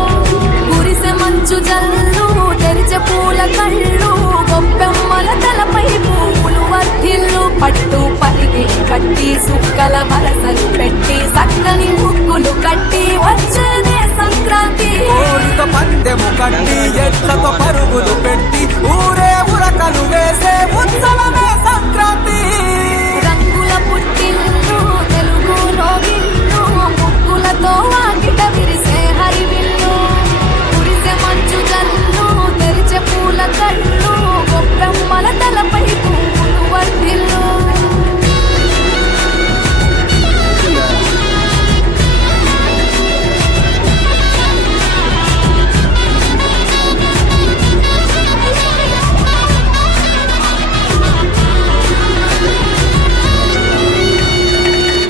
కురిసె మంచు జల్లు తెరిచే పూల కళ్ళు, గొప్పెమ్మల తలపై పువ్వులు వర్ధిల్లు. పట్టు పరిగి కట్టి సుక్కల వరసలు పెట్టి సక్కని ముగ్గులు కట్టి వచ్చేదే సంక్రాంతి. కోడితో పందెము కట్టి ఎట్లతో పరుగులు పెట్టి ఊరే ఉరకలు వేసే ఉత్సవమే సంక్రాంతి. రంగుల పుట్టిల్లు తెలుగులో గిల్లు, ముగ్గులతో వాకిట విరిసే హరివిల్లు. కురిసె మంచు జల్లు తెరిచే పూల కళ్ళు, గొప్పెమ్మల తలపై పువ్వులు వర్ధిల్లు.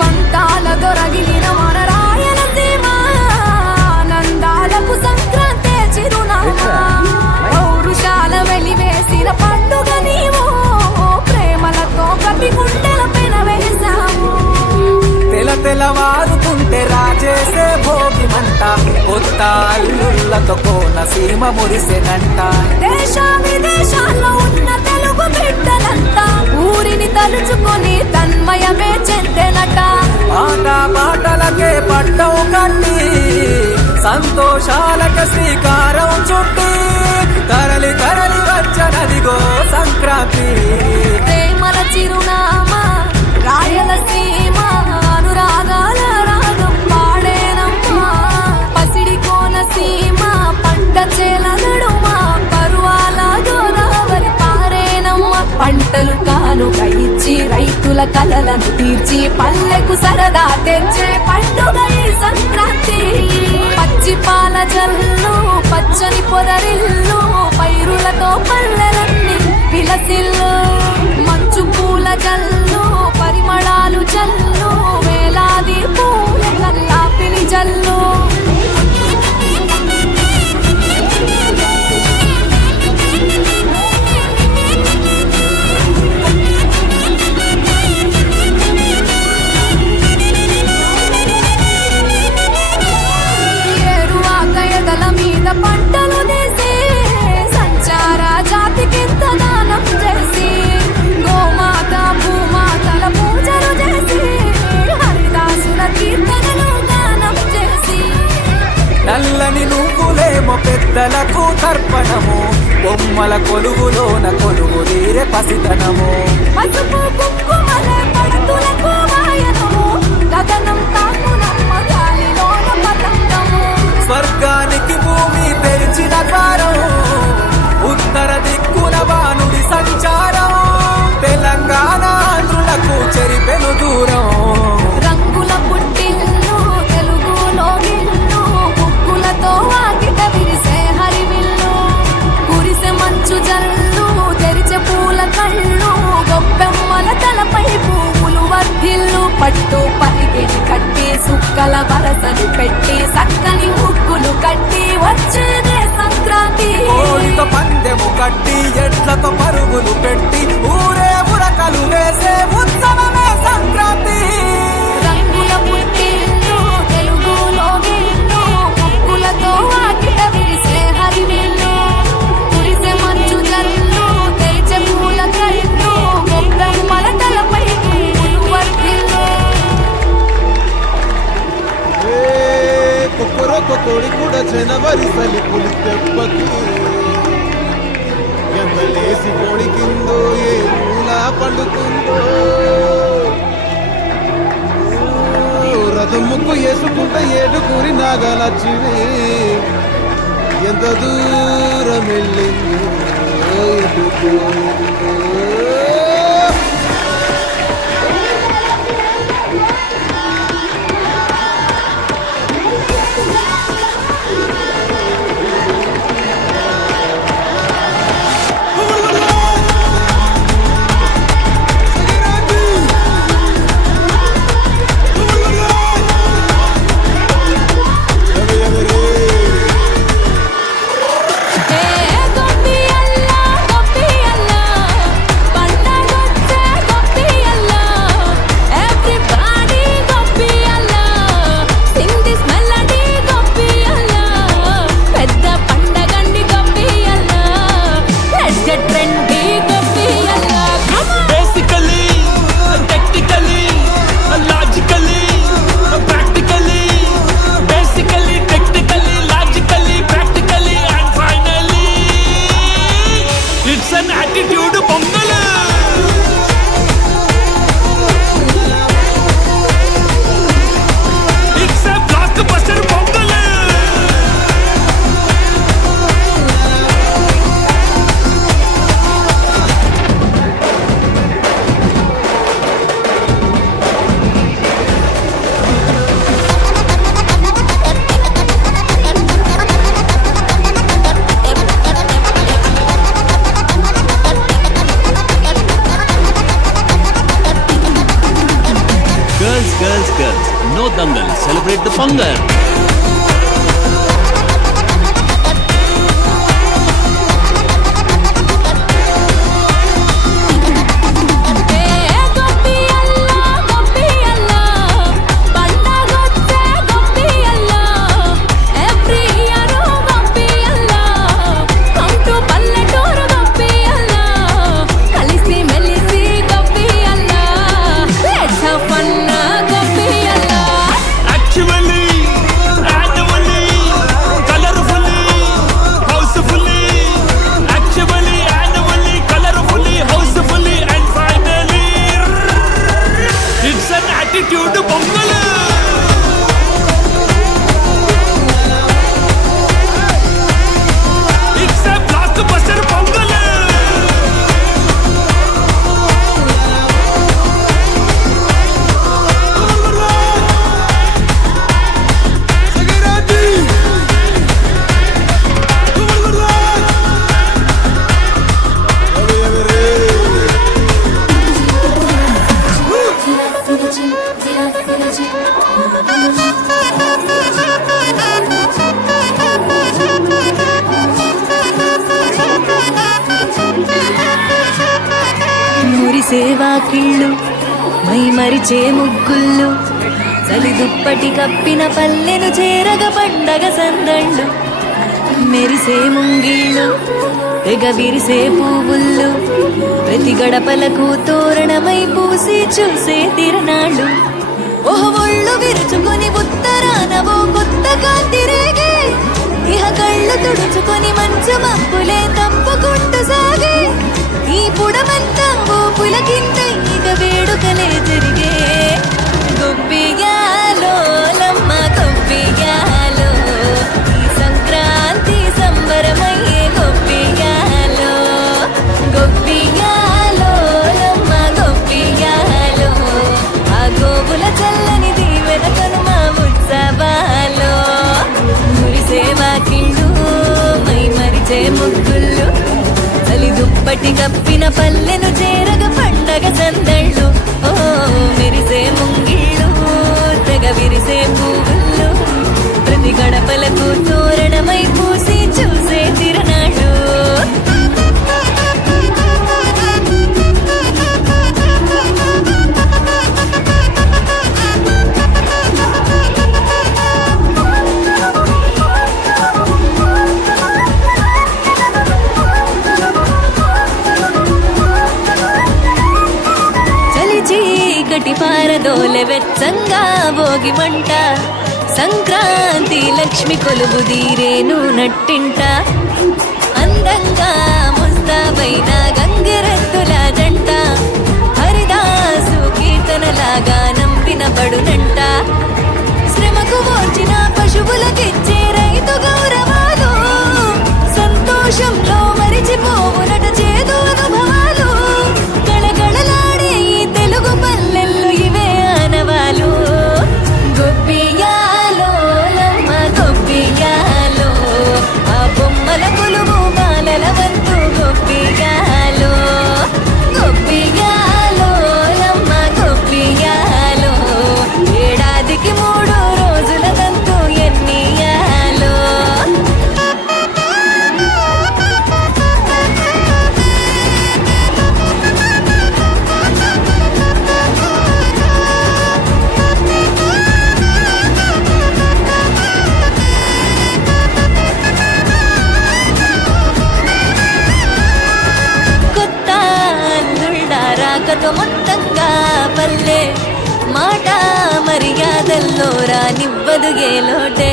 పంతాల దొరగిలిన మన రాయలసీమ, ఆనందాలకు సంక్రాంతే చిరునామా. పౌరుషాల వెలివేసిన పండుగ నీవు, ప్రేమలతో కపి గుండెల పెన వేశాము. తెలవారుతుంటే రాజేసే భోగి మంట, కొత్త అల్లుళ్ళతో కోనసీమ మురిసెనంట. దేశ విదేశాల్లో ఉన్న తెలుగు బిడ్డలంతా ఊరిని తలుచుకొని తన్మయమే చెందెనట. ఆట పాటలకే పట్టం కట్టి సంతోషాలకి శ్రీకారం చుట్టి తరలి తరలి వచ్చనదిగో సంక్రాంతి. ప్రేమల చిరునామా రాయలసీమ, అనురాగాల రాగం పాడేనమ్మా. పసిడి కోనసీమ పంట చేల నడుమ, పరువాల గోదావరి పారేనమ్మ. పంటలు కానుక ఇచ్చి రైతుల కలలను తీర్చి పల్లెకు సరదా తెచ్చే పండుగ ఈ సంక్రాంతి. పచ్చి పాల జల్లు పచ్చని పొదరిల్లు, పైరులతో పల్లెలన్నీ విలసిల్లు. మంచు పూల జల్లు పరిమళాలు జల్లు, వేలాది పూల కల్లాపిని జల్లు. ఏరువాక ఎదల మీద పంటలు తీసి సంచార జాతికింత దానం చేసి, గోమాత భూమాతల పూజలు చేసి, హరిదాసుల కీర్తనలు గానం చేసి. నల్లని నువ్వులేమో పెద్దలకు తర్పణము, బొమ్మల కొలువులోన కొలువు తీరే పసితనము. పసుపు కుంకుమలే పడుతులకు వాయనము, గగనం తాకునమ్మ గాలిలోన పతంగము. స్వర్గానికి భూమి తెరిచిన ద్వారం, నగలచ్చివి ఎంత దూరం వెళ్ళిందో ఎటుకో Girls, no dangal, celebrate the Pongal. సేవాకిళ్ళు మై మరిచే ముగ్గుళ్ళు చలి దుప్పటి కప్పిన పల్లెను చేరగ పండగ సందళ్ళు మెరిసే ముంగిళ్ళు తెగ విరిసే పువ్వుళ్ళు ప్రతి గడపలకు తోరణమై పూసి చూసే తిరణాళ్ళు ఒళ్ళు విరుచుకొని ఉత్తరానవో కొత్త కాంతి రేగే ఇహ కళ్ళు తుడుచుకొని మంచు మబ్బులే తప్పుకుంటూ సాగే ఈ పుడమంతా ఓ పులకింత ఇక వేడుకలే జరిగే గొప్పియాలో లమ్మ గొప్పియాలో ఈ సంక్రాంతి సంబరమయ్యే గొప్పియాలో గొప్పియాలో లమ్మ గొప్పియాలో ఆ గోవుల చల్లని దీవెనకను మా ఉత్సవాలో మురిసే వాకిళ్ళు మై మరిచే ముగ్గుళ్ళు చలి దుప్పటి కప్పిన పల్లెను చేరగ పండగ సందళ్ళు ఓ మెరిసే ముంగిళ్ళు తెగ విరిసే పువ్వుళ్ళు ప్రతి గడపలకు తోరణమై పూసి చూసే తిరణాళ్ళు చీకటి పారదోలె వెచ్చంగా భోగి మంట సంక్రాంతి లక్ష్మి కొలువు దీరేను నట్టింట అందంగా ముస్తాబైన గంగిరెద్దుల జంట హరిదాసు కీర్తనలాగా నంపిన పడునంట శ్రమకు ఓర్చిన పశువుల వేడుకతో మొత్తంగా పల్లె మాట మర్యాదల్లో రానివ్వదు ఏ లోటే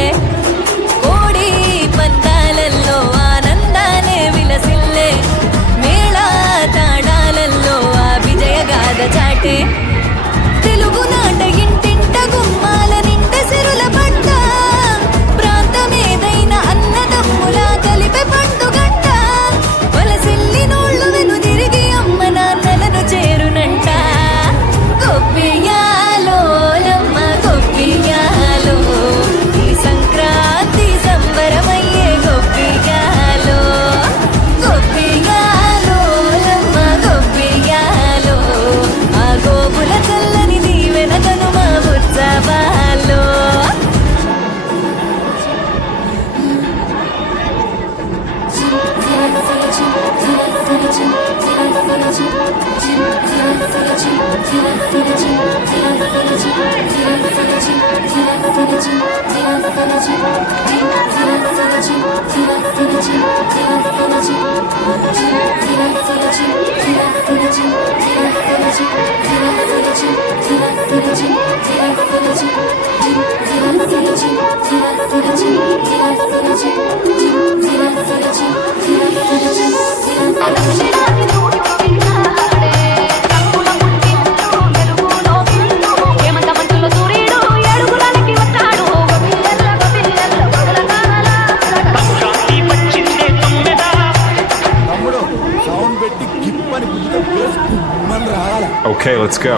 కోడి పందాలల్లో ఆనందాలే విలసిల్లే మేళ తాడాలల్లో ఆ విజయగాథ చాటే తెలుగునాట ఇంటింట గుమ్మాల నింట సిరుల పంట ప్రాంతమేదైనా అన్నదమ్ముల కలిపే పండుగంట వలసిల్లి నోళ్ళు వెనుదిరిగి అమ్మ నాన్నలను చేరునంట గొప్పియాలో లమ్మ గొప్పియాలో ఈ సంక్రాంతి సంబరమయ్యే గొప్పియాలో గొప్పియాలో లమ్మ గొప్పియాలో ఆ గోపుల చల్లని దీవెనతను మా ఉత్సవాల్లో తమ్ముడు సౌండ్ పెట్టి గిప్పని గుద్దుతో వేసుకుని రావాలి. Okay, let's go.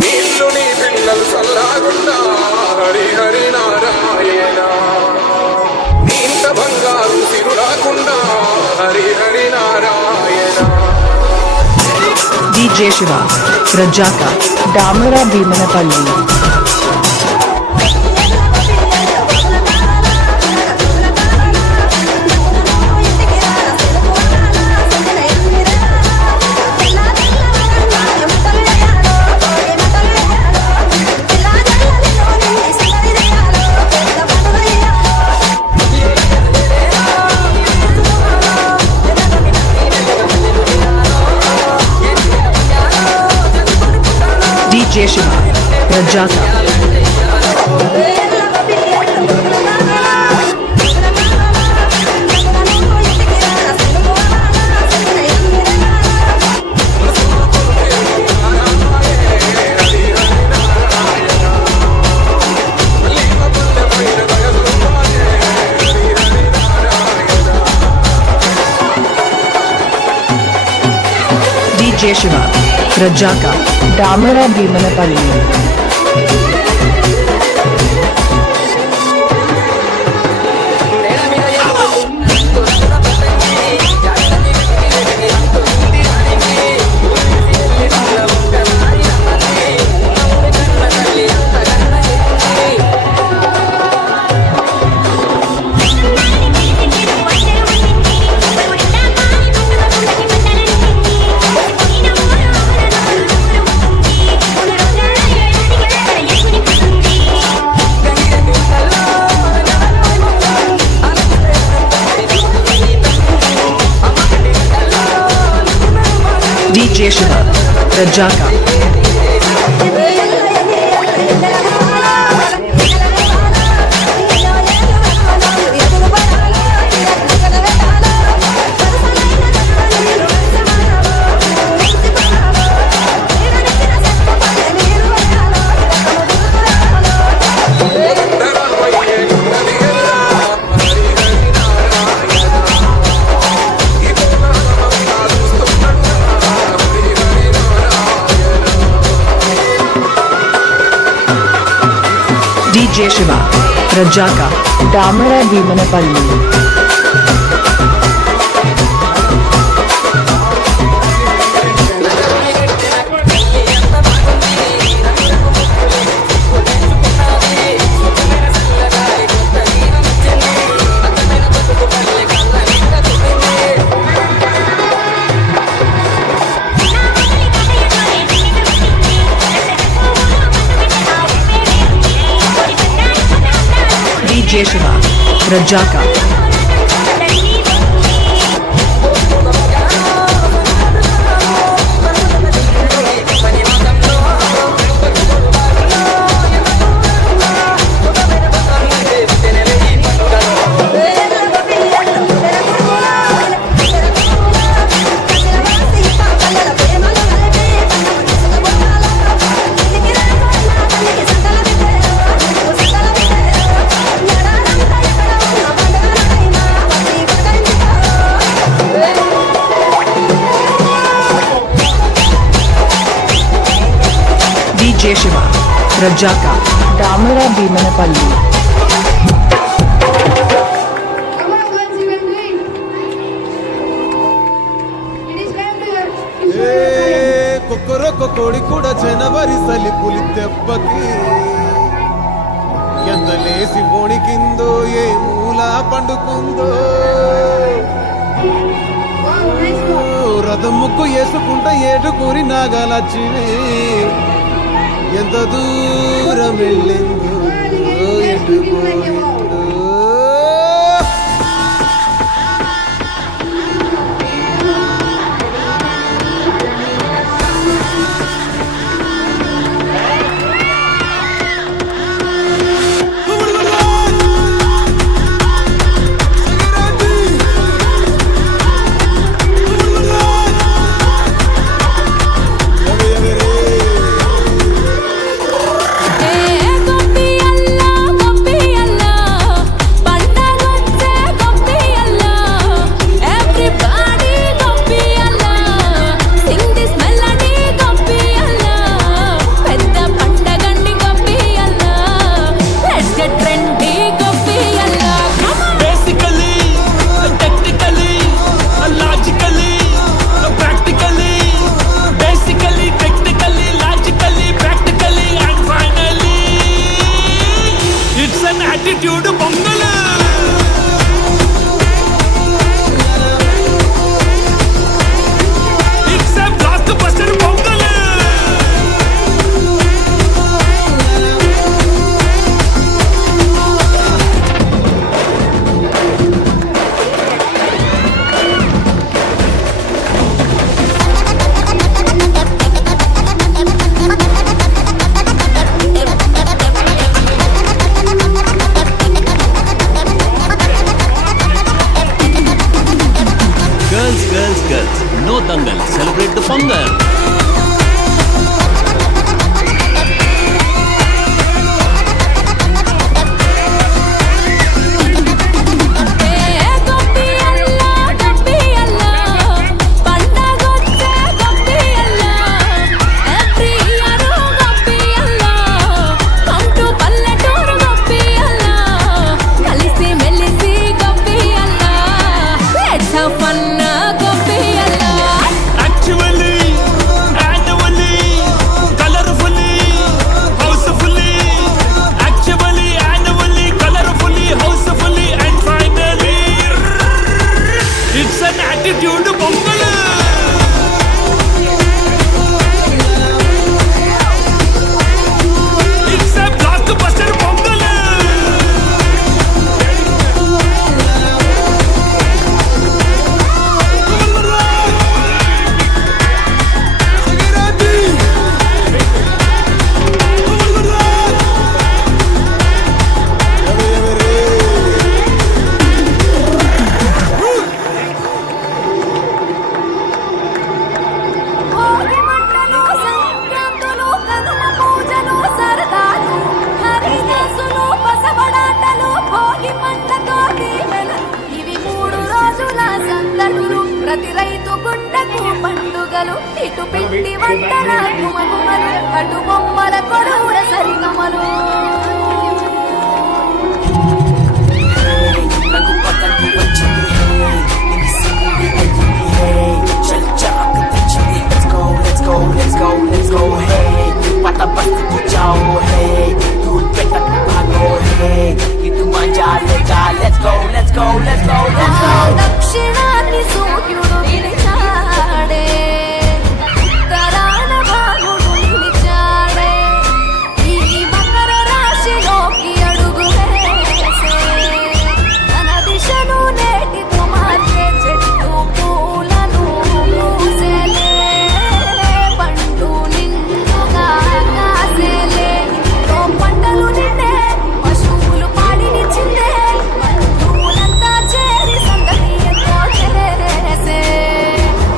నీళ్ళు నీ పిల్లలు చల్లాగుండా హరి హరి నారాయణ నీంత బంగారు సిరులాకుండా Hari Hari Narayana DJ Shiva, Rajaka, Damara Bhimanapalli. DJ Shiva, Rajaka. DJ Shiva, Rajaka, Damara Bhimanapalli. DJ Shiva, Rajaka. DJ Shiva, Rajaka, Damara Bhimanapalli. DJ Shiva, Rajaka. DJ Shiva, Rajaka, Damara Bhimanapalli. Come on, let's even drink. It is time to కొక్కరొక్క కోడి కూడా జనవరి సలి పులి దెబ్బకి ఎందలేసి వణికిందో ఏ మూల పండుకుందో రథం ముక్కు వేసుకుంటా ఏటుకూరి నాగలచ్చివి ఎంత దూరం వెళ్ళిందో ఎటు పోయిందో పిండి వంటల గుమగుమలు అటు బొమ్మల కొడువుల సరిగమలు దక్షిణాన్ని సూర్యుడు నిలిచాడే ఉత్తరాన భానుడు నిలిచాడే ఈ మకర రాశిలోకి అడుగు వేసే తన దిశను నేటితో మార్చే చెట్టు పూలను పూసేలే పండు నిండుగా కాసేలే ఇంట్లో పంటలు నిండే పశువులు పాడినిచ్చిందే బంధువులంతా చేరి సందడి ఎంతో చేసే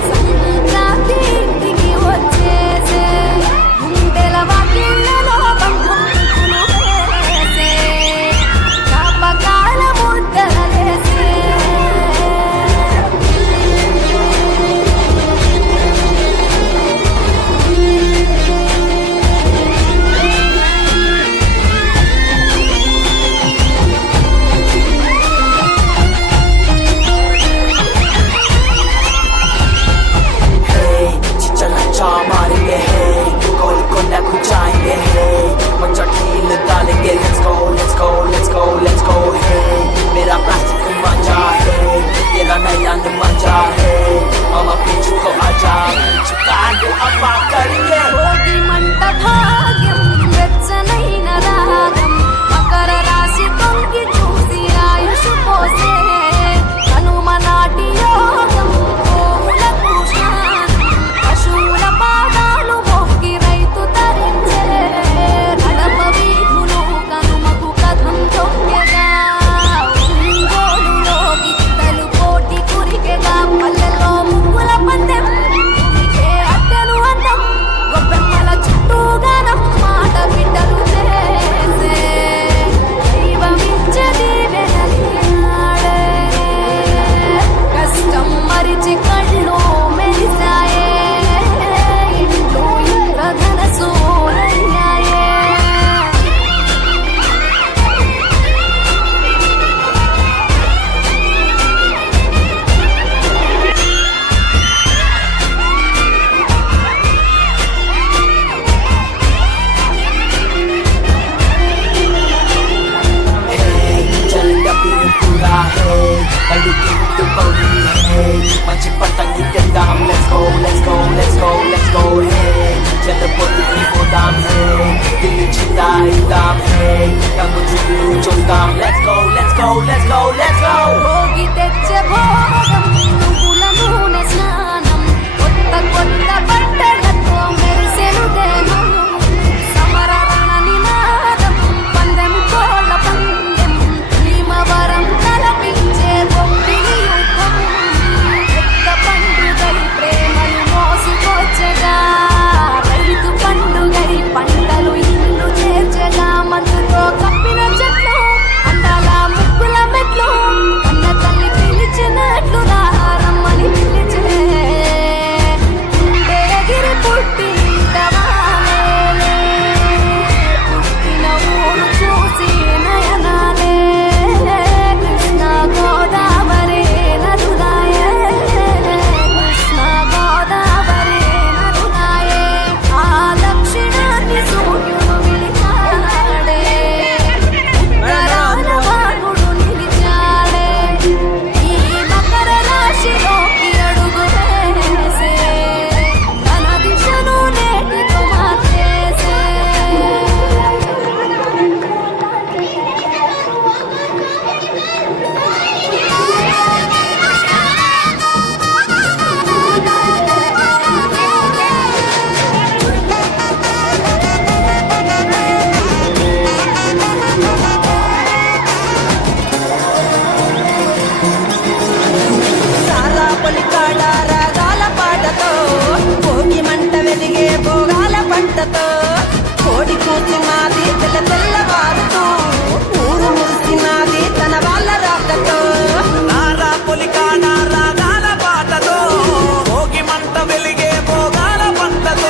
సంక్రాంతి ఇంటికి వచ్చేసే గుండెల వాకిళ్ళలో బంధం పువ్వులు వేసే జ్ఞాపకాల ముద్దలేసే భోగి మంట భాగ్యం వెచ్చనైన రాగం మకర రాశి తొంగి చూసి ఆయుషు పోసే హనుమ నాటి యోగం గోవులకు శాంతి పశువుల పాదాలు మొక్కి రైతు తరించే కడప వీధులు కనుమకు కథం తొక్కెగా ఒంగోలులో గిత్తలు కోటి కురికెగా పల్లెలో ముగ్గుల పందెం ఉరికే అట్టెను అందం గొప్పెమ్మల చుట్టూగానం మాట బిడ్డలు చేసే దైవమిచ్చే దీవెనలియాడే కష్టం మరిచి కళ్ళు మెరిసాయే ఇంట్లో ఇంద్రధనసూలయ్యాయే మంచి పట్టంగి తెద్దాం let's go let's go let's go let's go hey జలపొద్దుకి పోదాం hey దిల్లు చిత్తాయిద్దాం hey రంగు చూడు చూద్దాం let's go let's go let's go let's go Bhogi తెచ్చే భోగం నువ్వుల నూనె స్నానం కొత్త కొత్త బట్టలతో మెరిసెను దేహం సమర రణ నినాదం పందెం కోళ్ళ పందెం భీమవరం తలపించే బొబ్బిలి యుద్ధం పెద్ద పండుగై ప్రేమలు మోసుకొచ్చగా రైతు పండుగై పంటలు ఇల్లు చేర్చగా మందుతో కప్పిన చెట్లు అందాల ముగ్గుల మెట్లు కన్న తల్లి పిలిచినట్లు రమ్మని పిలిచే ఎగిరి పుట్టి ఇంతవాలే పుట్టిన ఊరు చూసి నయనాలే కృష్ణ గోదావరి నదులాయే కృష్ణ గోదావరి నదులాయే ఆ దక్షిణాన్ని సూర్యుడు విలిచాడే ఉత్తరాన భానుడు నిలిచాడే ఈ మకర రాశిలోకి అడుగు వేసే తన దిశను నేటితో మార్చేసే సారా పొలికాడ రాగాల పాటతో భోగి మంట వెలిగే భోగాల పంటతో కోడి కూర్చున్నది తెల్ల తెల్లవారుతూ ఊరు మురిసినది తన వాళ్ళ రాకతో నారా పొలికాడ రాగాల పాటతో భోగి మంట వెలిగే భోగాల పంటతో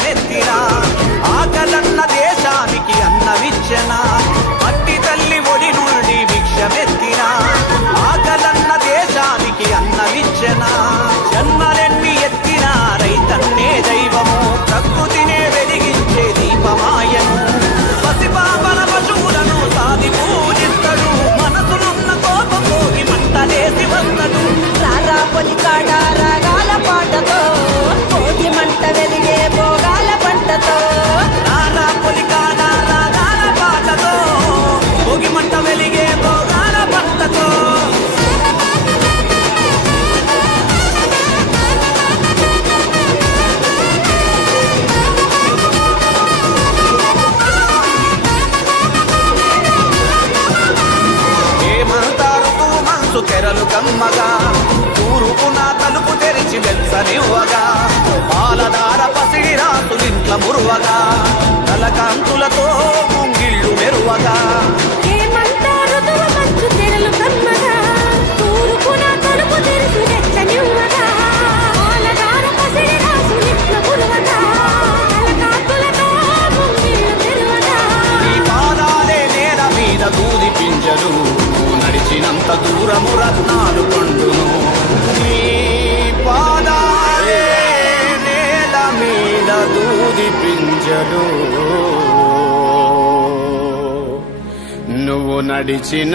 భిక్షమెత్తిన ఆకలన్న దేశానికి అన్నవిచ్చన మట్టి తల్లి ఒడి నుండి భిక్షమెత్తిన ఆకలన్న దేశానికి అన్నవిచ్చన జన్మలెన్ని ఎత్తిన రైతన్నే దైవము ప్రకృతినే వెలిగించే దీపమాయను పసిపాపల పశువులను సాది పూజిస్తాడు మనసులున్న కోపం పోగి మంటలేసి వస్తడు రారా పొలికాడ రాగాల పాటతో కోటి మంట వెలిగే భోగాల పంటతో రారా పొలికాడ రాగాల పాటతో భోగి మంట వెలిగే భోగాల పంటతో ఏమంటారు తూ మనసు తెరలు కమ్మగా తూరుపున తలుపు తెరిచి వెచ్చనివ్వగా పాలదార పసిడి రాసులింట్ల మురువగా తలకాంతులతో ముంగిళ్ళు మెరువగా ఏమంటారు తువ మంచు తెరలు కమ్మగా తూర్పున తలుపు తెరిచి వెచ్చనివ్వగా పాలదార పసిడి రాసులింట్ల మురువగా తలకాంతులతో ముంగిళ్ళు మెరువగా నీ పాదాలే నేల మీద దూది పింజలు నడిచినంత దూరము రత్నాలు పండును నీ పాదాలే నేల మీద దూది పింజలు నువ్వు నడిచిన